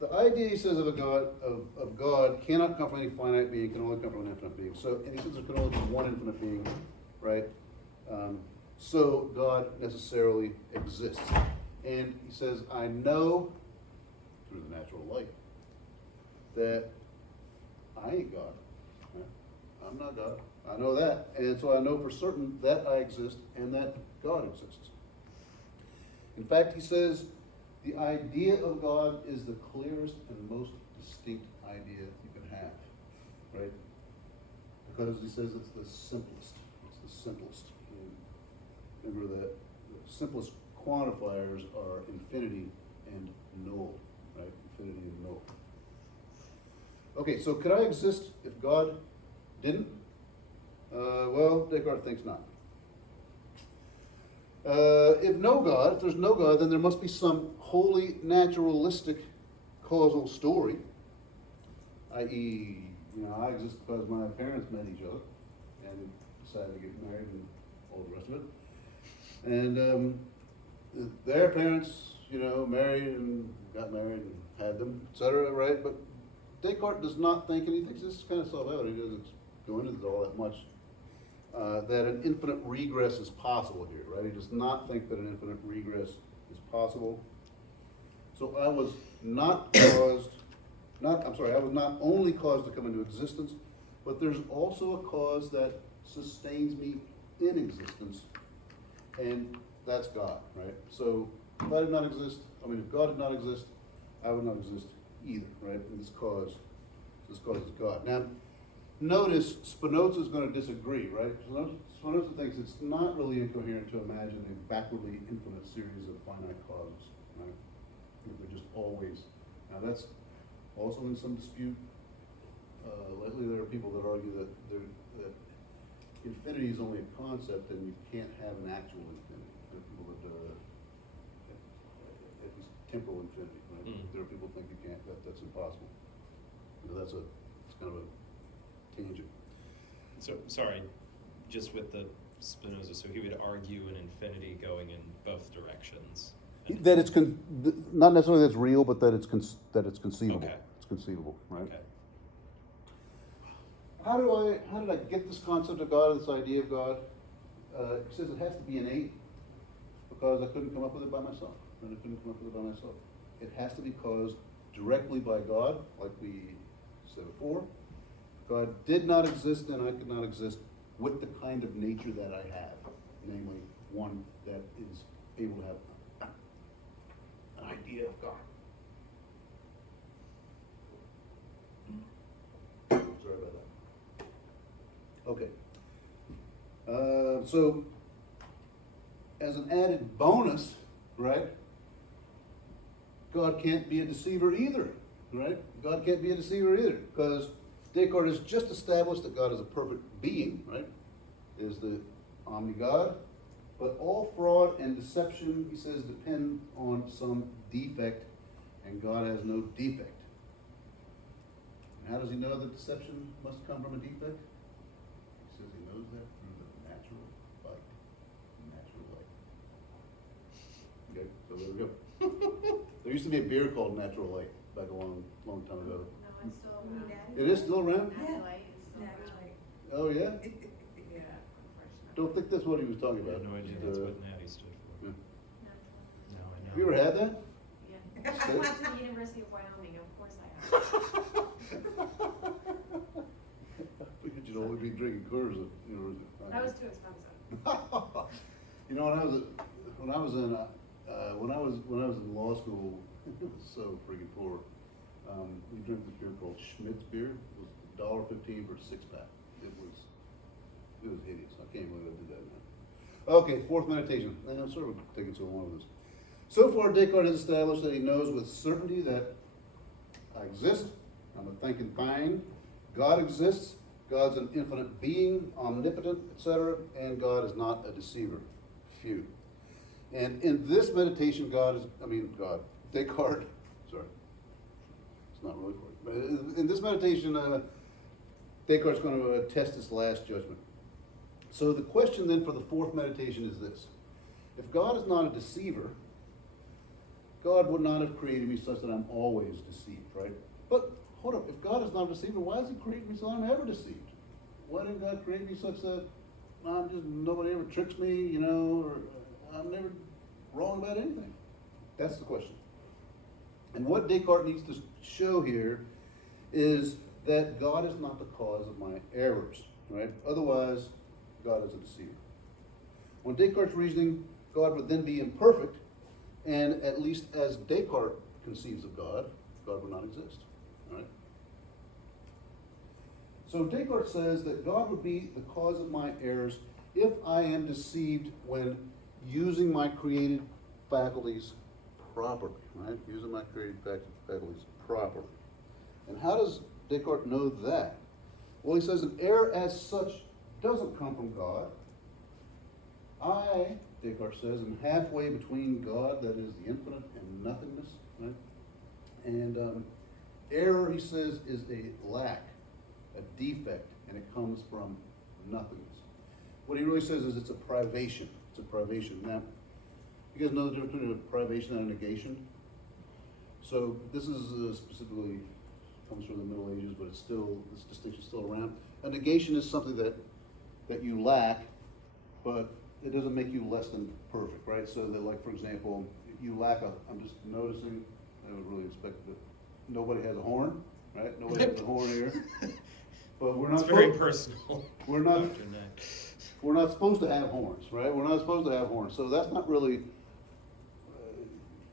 the idea he says of God cannot come from any finite being, can only come from an infinite being. So, and he says there can only be one infinite being, right? So God necessarily exists. And he says, I know through the natural light that I ain't God. Right? I'm not God. I know that. And so I know for certain that I exist and that God exists. In fact, he says, the idea of God is the clearest and most distinct idea you can have, right? Because he says it's the simplest. It's the simplest. And remember that the simplest quantifiers are infinity and null, right? Infinity and null. Okay, so could I exist if God didn't? Well, Descartes thinks not. If there's no God, then there must be some wholly naturalistic causal story, i.e., I exist because my parents met each other and decided to get married and all the rest of it. And their parents, married and got married and had them, etc., right? But Descartes does not think, and he thinks this is kind of self-evident, he doesn't go into this all that much, that an infinite regress is possible here, right? He does not think that an infinite regress is possible. So I was not only caused to come into existence, but there's also a cause that sustains me in existence, and that's God, right? So if God did not exist, I would not exist either, right? And this cause is God. Now, notice Spinoza is going to disagree, right? Spinoza thinks it's not really incoherent to imagine a backwardly infinite series of finite causes, right? They're just always. Now that's also in some dispute. Lately, there are people that argue that that infinity is only a concept, and you can't have an actual infinity. There are people that at least temporal infinity, right? There are people who think you can't. That's impossible. It's kind of a tangent. So, sorry, just with the Spinoza, so he would argue an infinity going in both directions. That it's not necessarily that it's real, but that it's conceivable. Okay. It's conceivable, right? Okay. How did I get this concept of God, this idea of God? He says it has to be innate, because I couldn't come up with it by myself. And I couldn't come up with it by myself. It has to be caused directly by God, like we said before. God did not exist, and I could not exist with the kind of nature that I have, namely one that is able to have an idea of God. Sorry about that. Okay. So, as an added bonus, right? God can't be a deceiver either, right? God can't be a deceiver either, because Descartes has just established that God is a perfect being, right? Is the omni-God. But all fraud and deception, he says, depend on some defect, and God has no defect. And how does he know that deception must come from a defect? He says he knows that through the natural light. Natural light. Okay, so there we go. There used to be a beer called Natural Light back a long time ago. No, it's still around. It is still around? Natural light is still Natural around. light. Oh, yeah? Yeah, unfortunately. Don't think that's what he was talking I about. have no idea Just, that's what Natty stood for. yeah. No, I know. Have you ever had that? Yeah. I went to the University of Wyoming, of course I have. I figured you'd only be drinking Coors at university. That was too expensive. You know, when I was in law school, it was so freaking poor. We drank this beer called Schmidt's beer. It was $1.15 for a 6-pack. It was hideous. I can't believe I did that now. Okay, fourth meditation. And I'm sort of taking so long with this. So far, Descartes has established that he knows with certainty that I exist. I'm a thinking thing. God exists. God's an infinite being, omnipotent, etc. And God is not a deceiver. Phew. And in this meditation, Descartes, sorry, it's not really for you, but in this meditation, Descartes is going to test his last judgment. So the question then for the fourth meditation is this. If God is not a deceiver, God would not have created me such that I'm always deceived, right? But hold up, if God is not a deceiver, why does he create me so I'm ever deceived? Why didn't God create me such that nobody ever tricks me, or I'm never wrong about anything? That's the question. And what Descartes needs to show here is that God is not the cause of my errors, right? Otherwise, God is a deceiver. On Descartes' reasoning, God would then be imperfect, and at least as Descartes conceives of God, God would not exist, all right? So Descartes says that God would be the cause of my errors if I am deceived when using my created faculties properly, right? Using my created faculties properly. And how does Descartes know that? Well, he says an error as such doesn't come from God. I, Descartes says, am halfway between God, that is the infinite, and nothingness, right? And error, he says, is a lack, a defect, and it comes from nothingness. What he really says is it's a privation. It's a privation. Now, you guys know the difference between a privation and a negation? So this is specifically comes from the Middle Ages, but this distinction's still around. A negation is something that you lack, but it doesn't make you less than perfect, right? So that, like, for example, you lack I'm just noticing, I would really expect that nobody has a horn, right? Nobody has a horn here. But we're not. It's very personal. We're not. Dr. Knack. We're not supposed to have horns, right? We're not supposed to have horns. So that's not really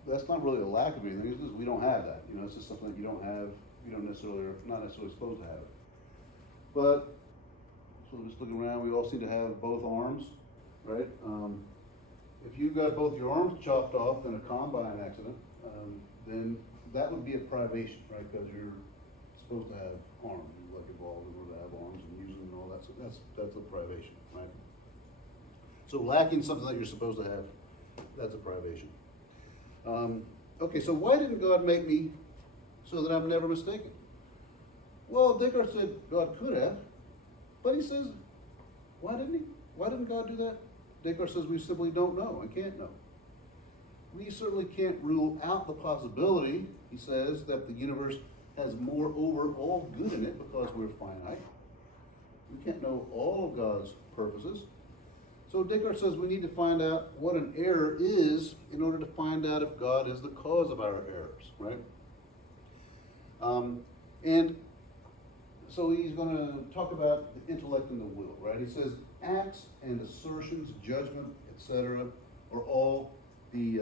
a lack of anything. It's just we don't have that. It's just something that you don't have. You don't necessarily, are not necessarily supposed to have it. But so just looking around, we all seem to have both arms, right? if you got both your arms chopped off in a combine accident, then that would be a privation, right? Because you're supposed to have arms, you're like evolved in order to have arms and use them and all that, so that's a privation, right? So lacking something that you're supposed to have, that's a privation. Okay, so why didn't God make me so that I'm never mistaken? Well, Descartes said God could have, but he says, why didn't he? Why didn't God do that? Descartes says we simply don't know and can't know. We certainly can't rule out the possibility, he says, that the universe has more overall good in it because we're finite. We can't know all of God's purposes. So Descartes says we need to find out what an error is in order to find out if God is the cause of our errors, right? And so he's going to talk about the intellect and the will, right? He says acts and assertions, judgment, etc., are all the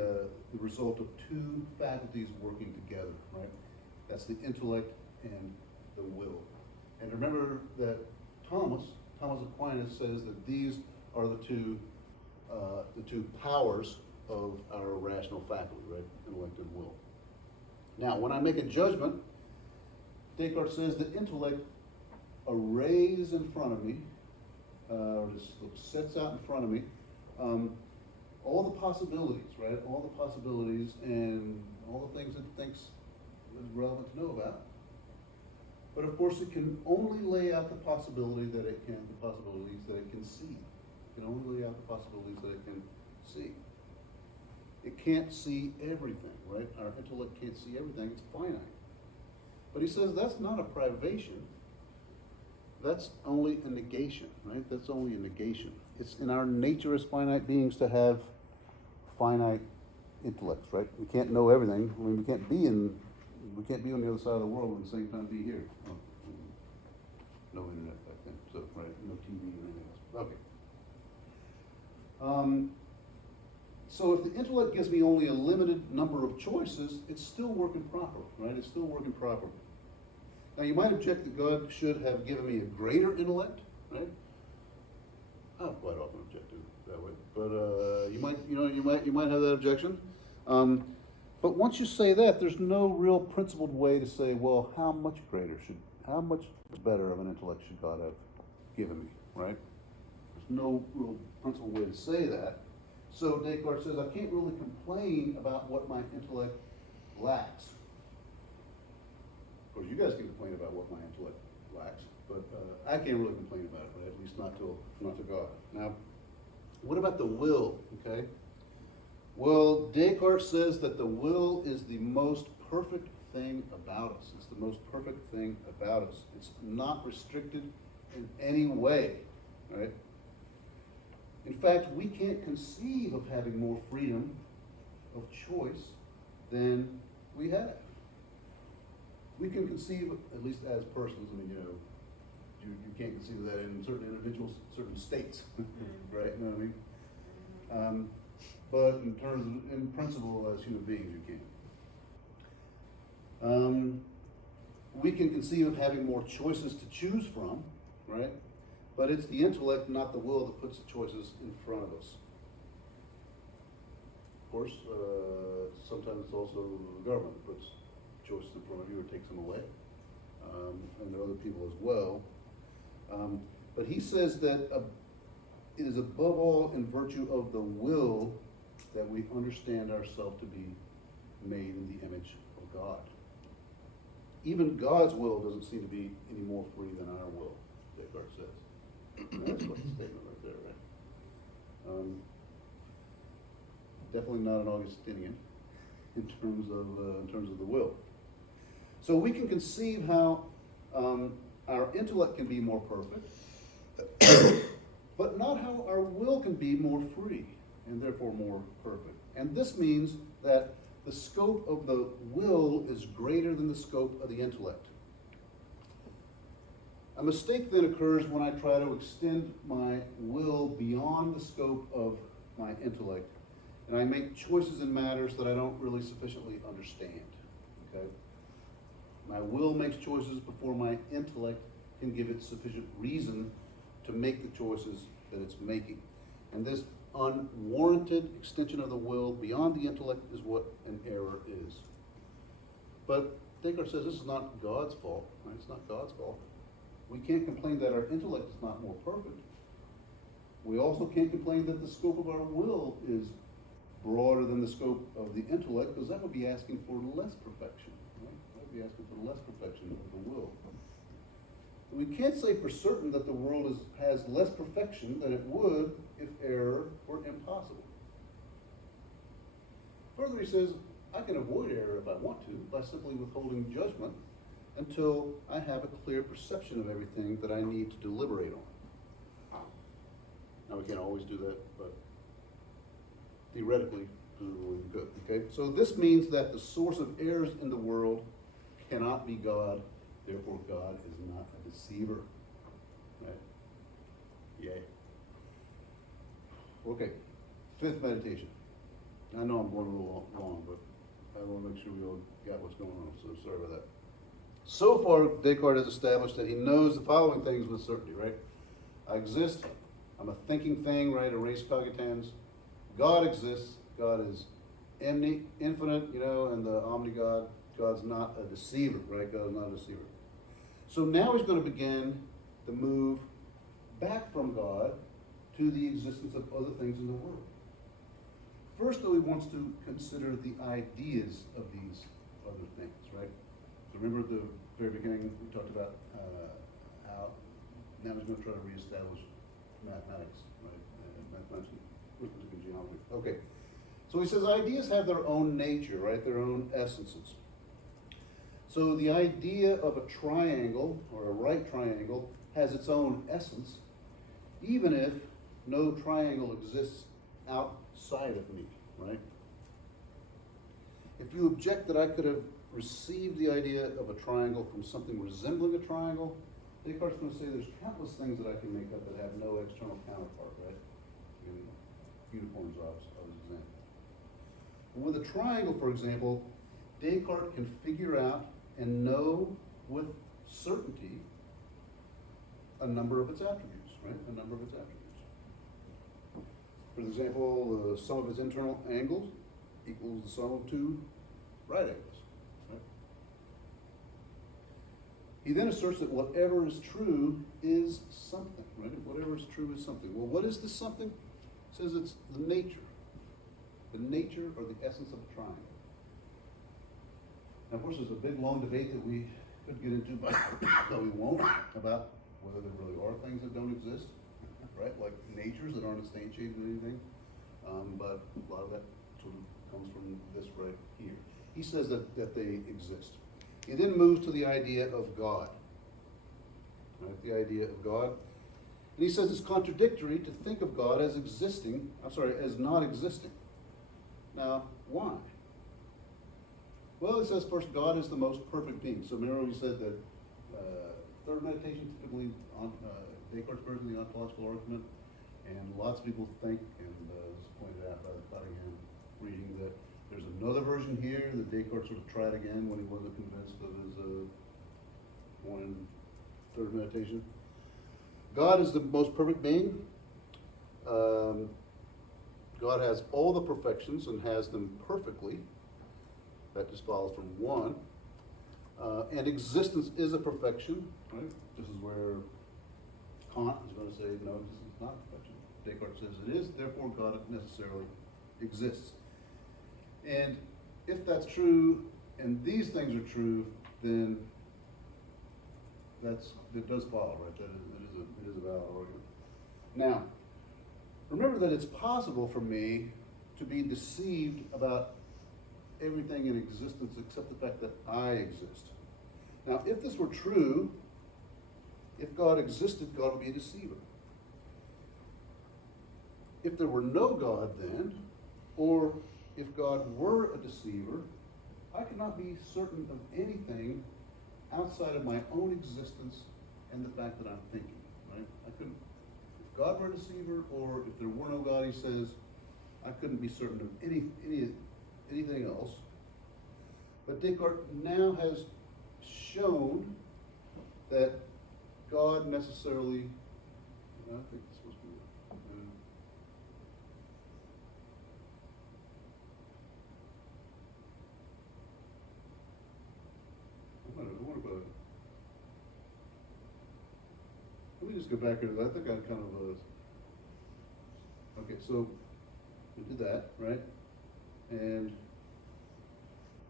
result of two faculties working together, right? That's the intellect and the will. And remember that Thomas Aquinas says that these are the two powers of our rational faculty, right? Intellect and will. Now, when I make a judgment, Descartes says the intellect arrays in front of me, or just sets out in front of me, all the possibilities, right? All the possibilities and all the things it thinks is relevant to know about. But of course, it can only lay out the possibilities that it can see. It can only lay out the possibilities that it can see. It can't see everything, right? Our intellect can't see everything, it's finite. But he says that's not a privation. That's only a negation, right? That's only a negation. It's in our nature as finite beings to have finite intellects, right? We can't know everything. I mean, we can't be on the other side of the world at the same time be here. Oh, no internet back then, so right, no TV or anything else. Okay. So if the intellect gives me only a limited number of choices, it's still working properly, right? It's still working properly. Now you might object that God should have given me a greater intellect, right? I've quite often objected that way, but you might have that objection. But once you say that, there's no real principled way to say, well, how much better of an intellect should God have given me, right? There's no real principled way to say that. So Descartes says, I can't really complain about what my intellect lacks. Of course, you guys can complain about what my intellect lacks, but I can't really complain about it, right? At least not to God. Now, what about the will, okay? Well, Descartes says that the will is the most perfect thing about us. It's the most perfect thing about us. It's not restricted in any way, right? In fact, we can't conceive of having more freedom of choice than we have. We can conceive, at least as persons, I mean, you can't conceive of that in certain individuals, certain states, right? You know what I mean? But in principle, as human beings, you can. We can conceive of having more choices to choose from, right? But it's the intellect, not the will, that puts the choices in front of us. Of course, sometimes it's also the government that puts choices in front of you or takes them away. And there are other people as well. But he says that it is above all in virtue of the will that we understand ourselves to be made in the image of God. Even God's will doesn't seem to be any more free than our will, Descartes says. That's quite a statement right there, right? Definitely not an Augustinian in terms of the will. So we can conceive how our intellect can be more perfect, but not how our will can be more free and therefore more perfect. And this means that the scope of the will is greater than the scope of the intellect. A mistake then occurs when I try to extend my will beyond the scope of my intellect, and I make choices in matters that I don't really sufficiently understand. Okay? My will makes choices before my intellect can give it sufficient reason to make the choices that it's making. And this unwarranted extension of the will beyond the intellect is what an error is. But Descartes says this is not God's fault, right? It's not God's fault. We can't complain that our intellect is not more perfect. We also can't complain that the scope of our will is broader than the scope of the intellect, because that would be asking for less perfection, right? That would be asking for less perfection of the will. We can't say for certain that the world has less perfection than it would if error were impossible. Further, he says, I can avoid error if I want to by simply withholding judgment until I have a clear perception of everything that I need to deliberate on. Now, we can't always do that, but theoretically, presumably we could, okay? So this means that the source of errors in the world cannot be God, therefore God is not a deceiver, right? Yay. Okay, fifth meditation. I know I'm going a little long, but I want to make sure we all got what's going on, so sorry about that. So far, Descartes has established that he knows the following things with certainty, right? I exist, I'm a thinking thing, right, a res cogitans. God exists, God is infinite, you know, and the omni-God, God's not a deceiver, right? God is not a deceiver. So now he's going to begin the move back from God to the existence of other things in the world. First, though, he wants to consider the ideas of these other things, right? So remember at the very beginning, we talked about how now he's going to try to reestablish mathematics, right? Mathematics, arithmetic, and geometry. Okay. So he says ideas have their own nature, right? Their own essences. So the idea of a triangle or a right triangle has its own essence, even if no triangle exists outside of me, right? If you object that I could have received the idea of a triangle from something resembling a triangle, Descartes is going to say there's countless things that I can make up that have no external counterpart, right? Uniforms are an example. With a triangle, for example, Descartes can figure out and know with certainty a number of its attributes, right? A number of its attributes. For example, the sum of its internal angles equals the sum of two right angles, right? He then asserts that whatever is true is something, right? Whatever is true is something. Well, what is this something? It says it's the nature or the essence of a triangle. Now, of course, there's a big, long debate that we could get into, but that we won't, about whether there really are things that don't exist, right? Like natures that aren't instantiated in anything. But a lot of that sort of comes from this right here. He says that they exist. He then moves to the idea of God, right? The idea of God. And he says it's contradictory to think of God as as not existing. Now, why? Well, it says first, God is the most perfect being. So remember we said that third meditation typically Descartes' version of the ontological argument, and lots of people think, and as pointed out by the Cottingham reading, that there's another version here that Descartes sort of tried again when he wasn't convinced of his one in third meditation. God is the most perfect being. God has all the perfections and has them perfectly. That just follows from one. And existence is a perfection, right? This is where Kant is going to say, no, existence is not perfection. Descartes says it is, therefore God necessarily exists. And if that's true, and these things are true, then it does follow, right? It is a valid argument. Now, remember that it's possible for me to be deceived about everything in existence except the fact that I exist. Now, if this were true, if God existed, God would be a deceiver. If there were no God then, or if God were a deceiver, I could not be certain of anything outside of my own existence and the fact that I'm thinking, right? I couldn't, if God were a deceiver, or if there were no God, he says, I couldn't be certain of anything else. But Descartes now has shown that God necessarily, I think it's supposed to be, What about it? Let me just go back here. I think I kind of, okay, so we did that, right? And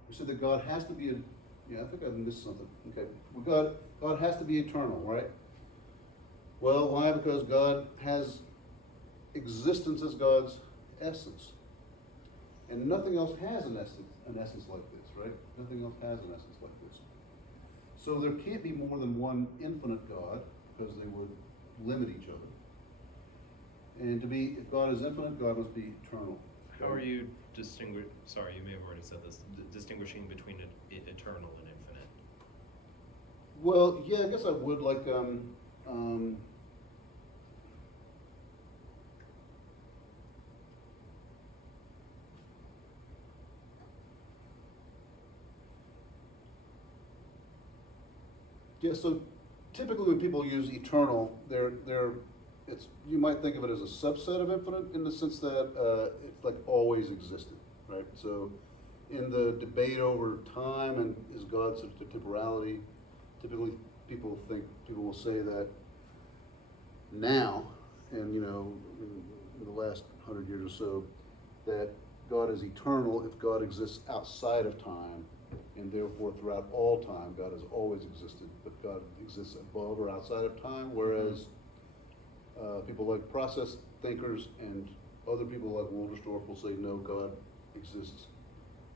we said that God has to be yeah, I think I missed something. Okay, God has to be eternal, right? Well, why? Because God has existence as God's essence. And nothing else has an essence like this, right? Nothing else has an essence like this. So there can't be more than one infinite God, because they would limit each other. And if God is infinite, God must be eternal. How are you sorry, you may have already said this, distinguishing between eternal and infinite? Well, yeah, I guess I would yeah, so typically when people use eternal, you might think of it as a subset of infinite in the sense that it's like always existed, right? So in the debate over time and is God subject to temporality, typically people will say that now, and in the last 100 years or so, that God is eternal if God exists outside of time, and therefore throughout all time God has always existed, but God exists above or outside of time, whereas people like process thinkers and other people like Wildersdorf will say, no, God exists.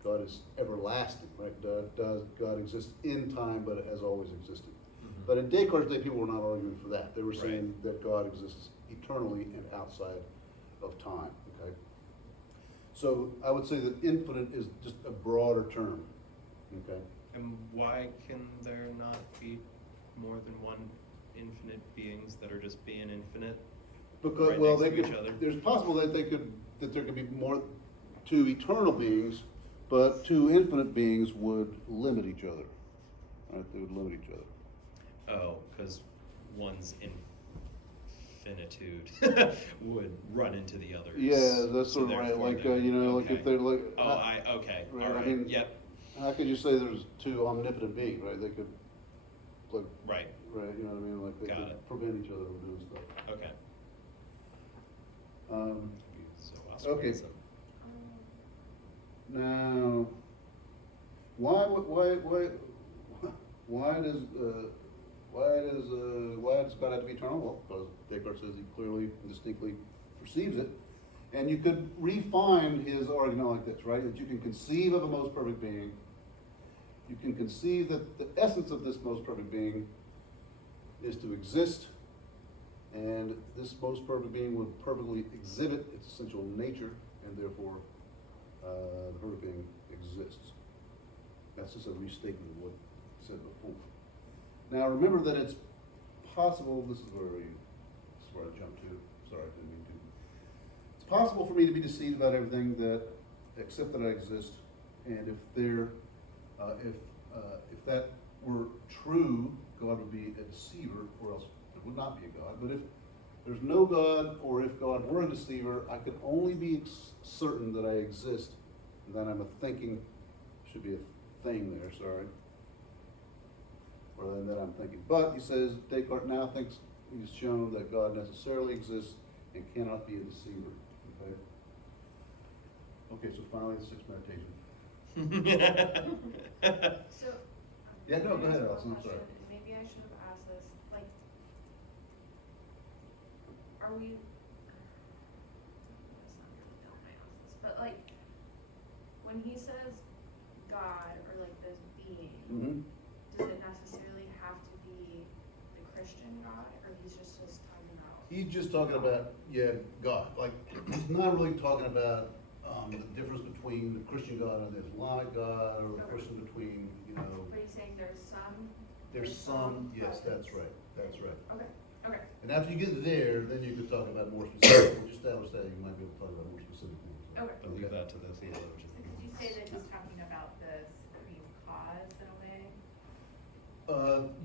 God is everlasting, right? God exists in time, but it has always existed. Mm-hmm. But in Descartes' day, people were not arguing for that. They were saying Right. that God exists eternally and outside of time, okay? So I would say that infinite is just a broader term, okay? And why can there not be more than one infinite beings that are just being infinite? Because, Right well, next they to each could, other? there's possible that there could be two eternal beings, but two infinite beings would limit each other, right? They would limit each other. Oh, because one's infinitude would run into the other. Yeah, that's sort of right, like, like if they're like. Okay, Right, all I right, mean, yep, How could you say there's two omnipotent beings, right? They could, like, right, right, you know what I mean? Like they Got could it. prevent each other from doing stuff. okay. Um, So Okay. awesome. Now, why does God have to be eternal? Well, because Descartes says he clearly and distinctly perceives it. And you could refine his argument like this, right? That you can conceive of a most perfect being. You can conceive that the essence of this most perfect being is to exist, and this most perfect being would perfectly exhibit its essential nature, and therefore the perfect being exists. That's just a restatement of what I said before. Now remember that it's possible, this is where I jumped to, sorry, I didn't mean to. It's possible for me to be deceived about everything except that I exist, and if that were true, God would be a deceiver, or else it would not be a God. But if there's no God, or if God were a deceiver, I could only be certain that I exist, and that I'm a thinking, should be a thing there, sorry, or that I'm thinking. But he says, Descartes now thinks he's shown that God necessarily exists and cannot be a deceiver. Okay. Okay, so finally the sixth meditation. So. Yeah, no, go ahead, there's one Allison, I'm sorry. question, and maybe I should have asked this, like, are we, it's not really done when I ask this, but like, when he says God, or like this being, Mm-hmm. does it necessarily have to be the Christian God, or he's just talking about? He's just talking about, God. Like, he's not really talking about the difference between the Christian God and the Islamic God, or the Okay. difference between, But he's saying there's some? yes, that's right, Okay, okay. And after you get there, then you could talk about more specific, once you establish that, you might be able to talk about more specific things. Okay. I'll leave that to the theologian. So could you say that he's talking about the supreme cause in a way?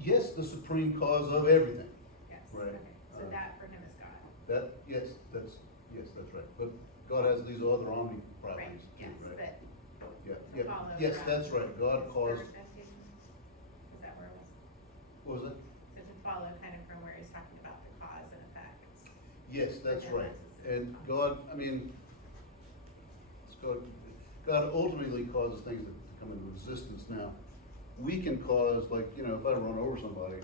Yes, the supreme cause of everything. Yes. Right. Okay, so that for him is God. Yes, that's right. But God has these other omni Right, properties too, yes, right? but Yeah, to follow yes, that, that's right. God his caused, third vestige, is Yes, that's For right. them. And God, I mean, God ultimately causes things to come into existence. Now, we can cause, like, you know, if I run over somebody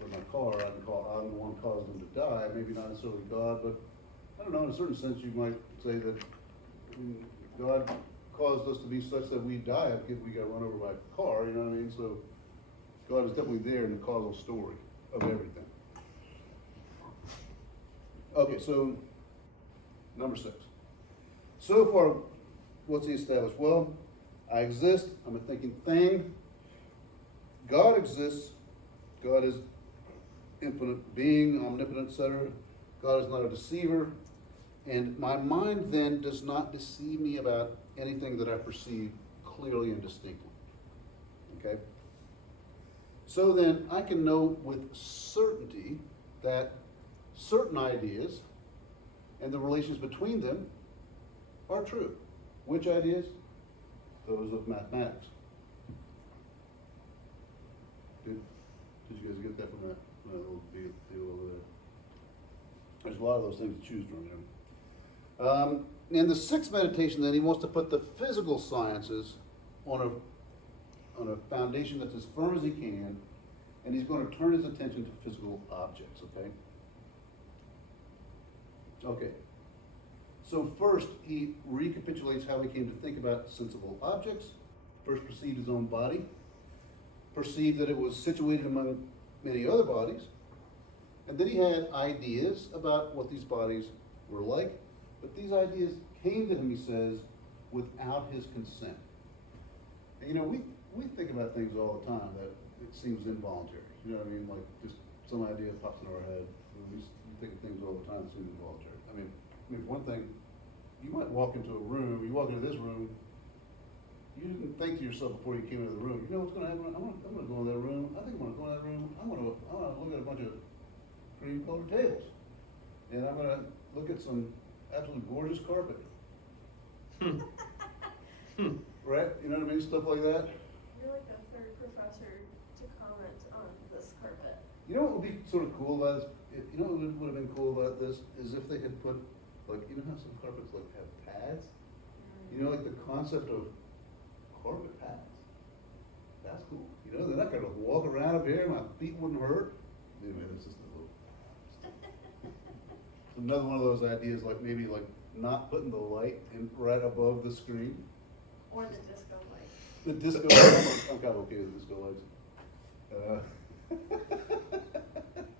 with my car, I'm the one causing them to die, maybe not necessarily God, but I don't know, in a certain sense, you might say that God caused us to be such that we die if we got run over by a car, you know what I mean? So God is definitely there in the causal story of everything. Okay, so number 6. So far, what's he established? Well, I exist, I'm a thinking thing. God exists, God is infinite being, omnipotent, etc. God is not a deceiver. And my mind then does not deceive me about anything that I perceive clearly and distinctly. Okay? So then I can know with certainty that certain ideas and the relations between them are true. Which ideas? Those of mathematics. Did you guys get that from that little deal over there? There's a lot of those things to choose from there. In the 6th meditation, then, he wants to put the physical sciences on a foundation that's as firm as he can, and he's going to turn his attention to physical objects, okay? Okay. So first, he recapitulates how he came to think about sensible objects. First perceived his own body, perceived that it was situated among many other bodies, and then he had ideas about what these bodies were like, but these ideas came to him, he says, without his consent. And you know, we think about things all the time that it seems involuntary. You know what I mean? Like just some idea pops into our head. We think of things all the time that seem involuntary. I mean, for one thing, you might walk into a room, you walk into this room, you didn't think to yourself before you came into the room, you know what's going to happen? I'm going to go in that room. I think I'm going to go in that room. I'm going to look at a bunch of cream-colored tables, and I'm going to look at some absolutely gorgeous carpet. Right? You know what I mean? Stuff like that. You're like the 3rd professor to comment on this carpet. You know what would be sort of cool about this? You know what would have been cool about this is if they had put, like, you know how some carpets like have pads? You know, like the concept of carpet pads. That's cool. You know, then I could walk around up here, my feet wouldn't hurt. Anyway, that's just a little. Another one of those ideas, like maybe like not putting the light in right above the screen. Or the disco light. The disco lights. I'm kind of okay with disco lights.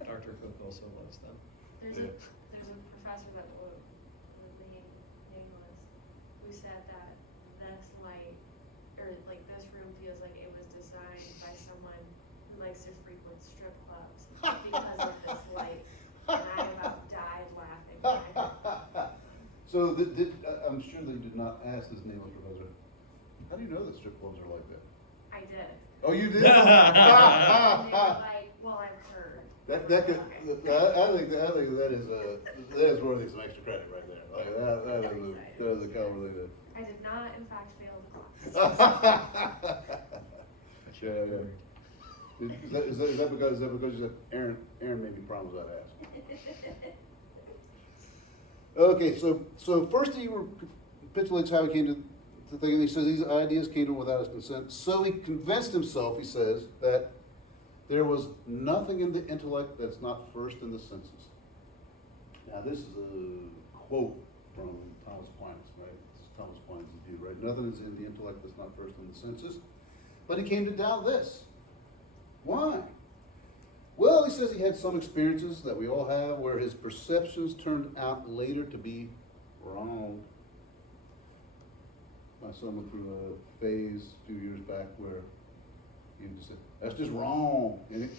Dr. Cook also loves them. There's Yeah. a professor that will remain nameless who said that this light, or like this room feels like it was designed by someone who likes to frequent strip clubs because of this light. And I about died laughing. when I heard So I'm sure they did not ask this nameless professor. How do you know that strip clubs are like that? I did. Oh, you did? And they were like, well, I've heard. That could. Okay. I think that is worthy of some extra credit right there. Like that is a conversation. I did not, in fact, fail the class. Yeah. Is that because you said Aaron made me promise I'd ask? Okay, so first he recapitulates how he came to think, and he says these ideas came to him without his consent. So he convinced himself, he says, that there was nothing in the intellect that's not first in the senses. Now this is a quote from Thomas Aquinas, right? This is Thomas Aquinas' view, right? Nothing is in the intellect that's not first in the senses. But he came to doubt this. Why? Well, he says he had some experiences that we all have where his perceptions turned out later to be wrong. My son went through a phase a few years back where he just said, that's just wrong. And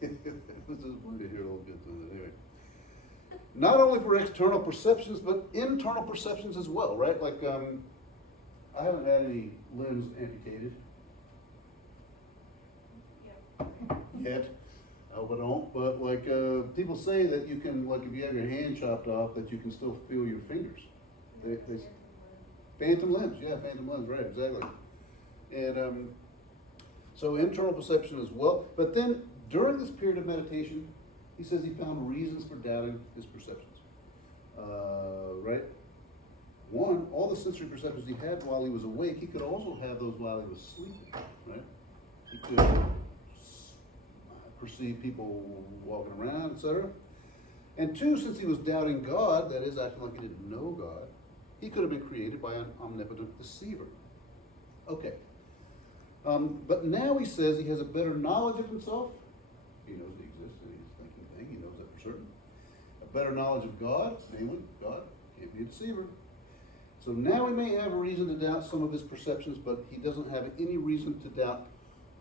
it was just funny to hear a little bit of it anyway. Not only for external perceptions, but internal perceptions as well, right? Like, I haven't had any limbs amputated yet. I hope I don't. But like, people say that you can, like, if you have your hand chopped off, that you can still feel your fingers. They phantom limbs, yeah, phantom limbs, right, exactly. And so internal perception as well. But then during this period of meditation, he says he found reasons for doubting his perceptions. right? One, all the sensory perceptions he had while he was awake, he could also have those while he was sleeping, right? He could perceive people walking around, etc. And two, since he was doubting God, that is, acting like he didn't know God, he could have been created by an omnipotent deceiver. Okay. But now he says he has a better knowledge of himself. He knows he exists and he's thinking thing, he knows that for certain. A better knowledge of God, namely, God can't be a deceiver. So now he may have a reason to doubt some of his perceptions, but he doesn't have any reason to doubt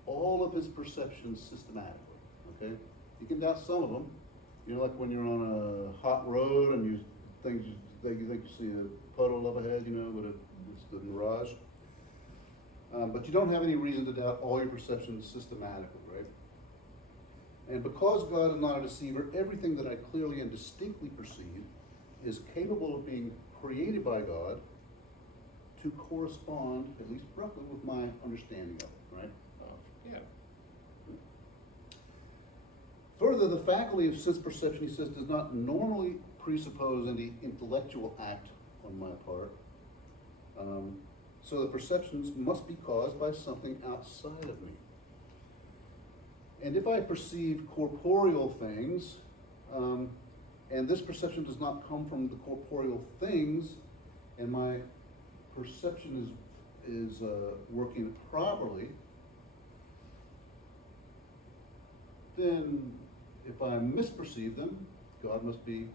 all of his perceptions systematically. Okay? You can doubt some of them. You know, like when you're on a hot road and you think you see a puddle up ahead, you know, but it's the mirage. But you don't have any reason to doubt all your perceptions systematically, right? And because God is not a deceiver, everything that I clearly and distinctly perceive is capable of being created by God to correspond, at least roughly, with my understanding of it, right? Yeah. Further, the faculty of sense perception, he says, does not normally presuppose any intellectual act on my part. So the perceptions must be caused by something outside of me. And if I perceive corporeal things, and this perception does not come from the corporeal things, and my perception is working properly, then if I misperceive them, God must be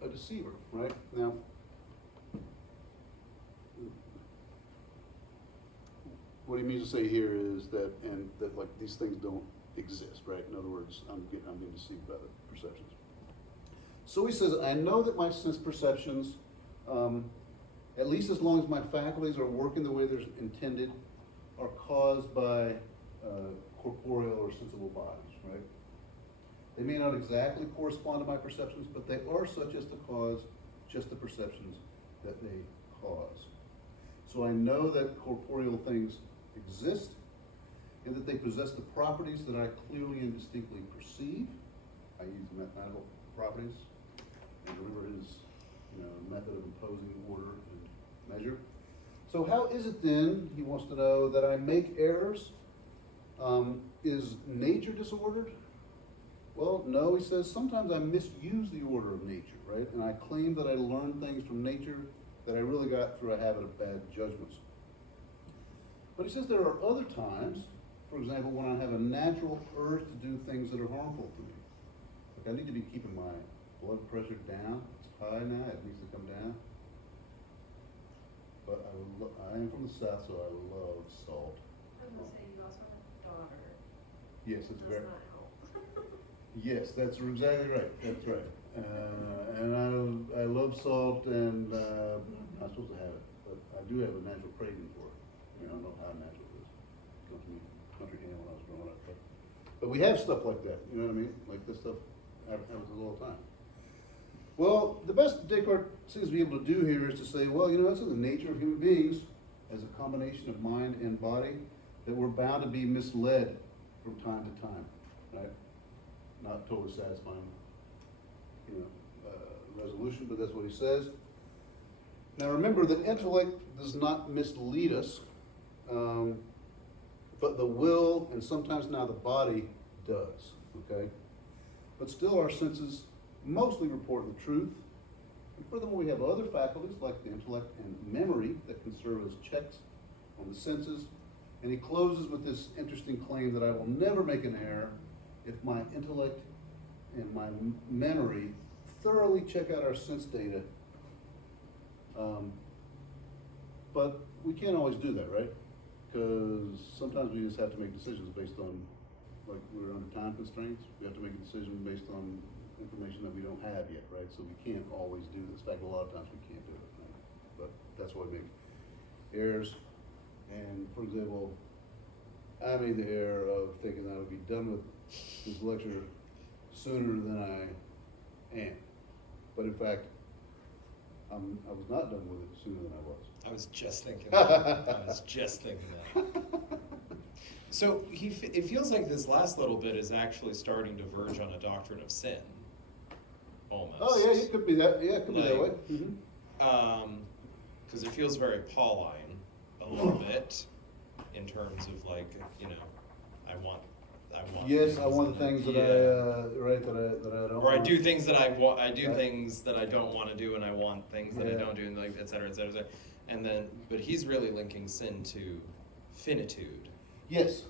a deceiver, right? Now, what he means to say here is that, and that like these things don't exist, right? In other words, I'm being deceived by the perceptions. So he says, I know that my sense perceptions, at least as long as my faculties are working the way they're intended, are caused by corporeal or sensible bodies, right? They may not exactly correspond to my perceptions, but they are such as to cause just the perceptions that they cause. So I know that corporeal things exist and that they possess the properties that I clearly and distinctly perceive. I use mathematical properties and remember his method of imposing order and measure. So how is it then, he wants to know, that I make errors? Is nature disordered? Well, no, he says, sometimes I misuse the order of nature, right? And I claim that I learned things from nature that I really got through a habit of bad judgments. But he says there are other times, for example, when I have a natural urge to do things that are harmful to me. Like I need to be keeping my blood pressure down. It's high now, it needs to come down. But I am from the South, so I love salt. I was gonna say, you also have a daughter. Yes, it's Does very. not help. Yes, that's exactly right. That's right. And I love salt, and I'm not supposed to have it, but I do have a natural craving for it. I don't know how natural it is. It comes from country ham when I was growing up. But we have stuff like that. You know what I mean? Like this stuff happens all the time. Well, the best Descartes seems to be able to do here is to say, well, that's in the nature of human beings, as a combination of mind and body, that we're bound to be misled from time to time, right? Not totally satisfying, resolution, but that's what he says. Now remember that intellect does not mislead us, but the will and sometimes now the body does, okay? But still our senses mostly report the truth. And furthermore, we have other faculties like the intellect and memory that can serve as checks on the senses. And he closes with this interesting claim that I will never make an error if my intellect and my memory thoroughly check out our sense data. But we can't always do that, right? Because sometimes we just have to make decisions based on, like we're under time constraints. We have to make a decision based on information that we don't have yet, right? So we can't always do this. In fact, a lot of times we can't do it, right? But that's why we make errors. And for example, I made the error of thinking that I would be done with this lecture sooner than I am. But in fact, I was not done with it sooner than I was. I was just thinking that. I was just thinking that. So it feels like this last little bit is actually starting to verge on a doctrine of sin, almost. Oh, yeah, it could be that, yeah, it could be that way. Like, Mhm. Because it feels very Pauline a little bit in terms of like, you know, I want. Yes, I want the things that yeah. right, that I don't Or I want. do things that I want. I do Right. things that I don't want to do, and I want things that I Yeah. don't do, and like et cetera, et cetera, et cetera. And then, but he's really linking sin to finitude. Yes.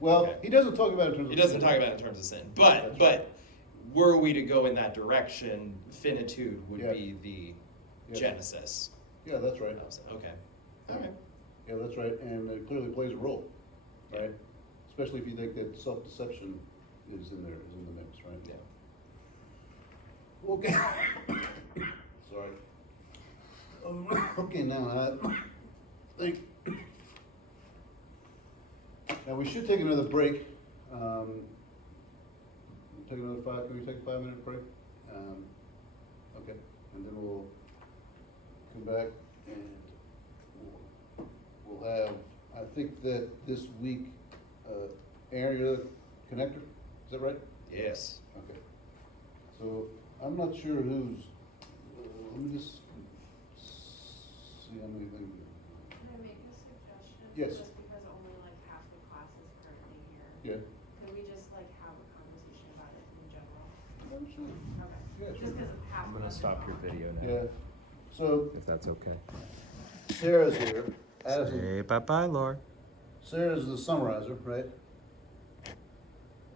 Well, Okay. he doesn't talk about it in terms of. He doesn't talk about it in terms of sin, but That's right. were we to go in that direction, finitude would Yeah. be the Yes. genesis. Yeah, that's right. of sin. Okay. All right. Yeah, that's right, and it clearly plays a role, Yeah. right? Especially if you think that self-deception is in there, is in the mix, right? Yeah. Okay. Sorry. Okay, now I think, now we should take another break. Take another can we take a 5-minute break? Okay, and then we'll come back and we'll have, I think that this week, Aaron, you're the connector, is that right? Yes. Okay. So, I'm not sure who's, let me just see how many things. Can I make a suggestion? Yes. Just because only like half the class is currently here. Yeah. Could we just like have a conversation about it in general? Oh, sure. Okay. Yeah, Just sure. because half. I'm of gonna us stop are your on. video now. Yeah, so If that's okay. Sarah's here. Addison, Say bye-bye, Laura. Sarah's the summarizer, right?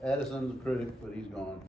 Addison's the critic, but he's gone.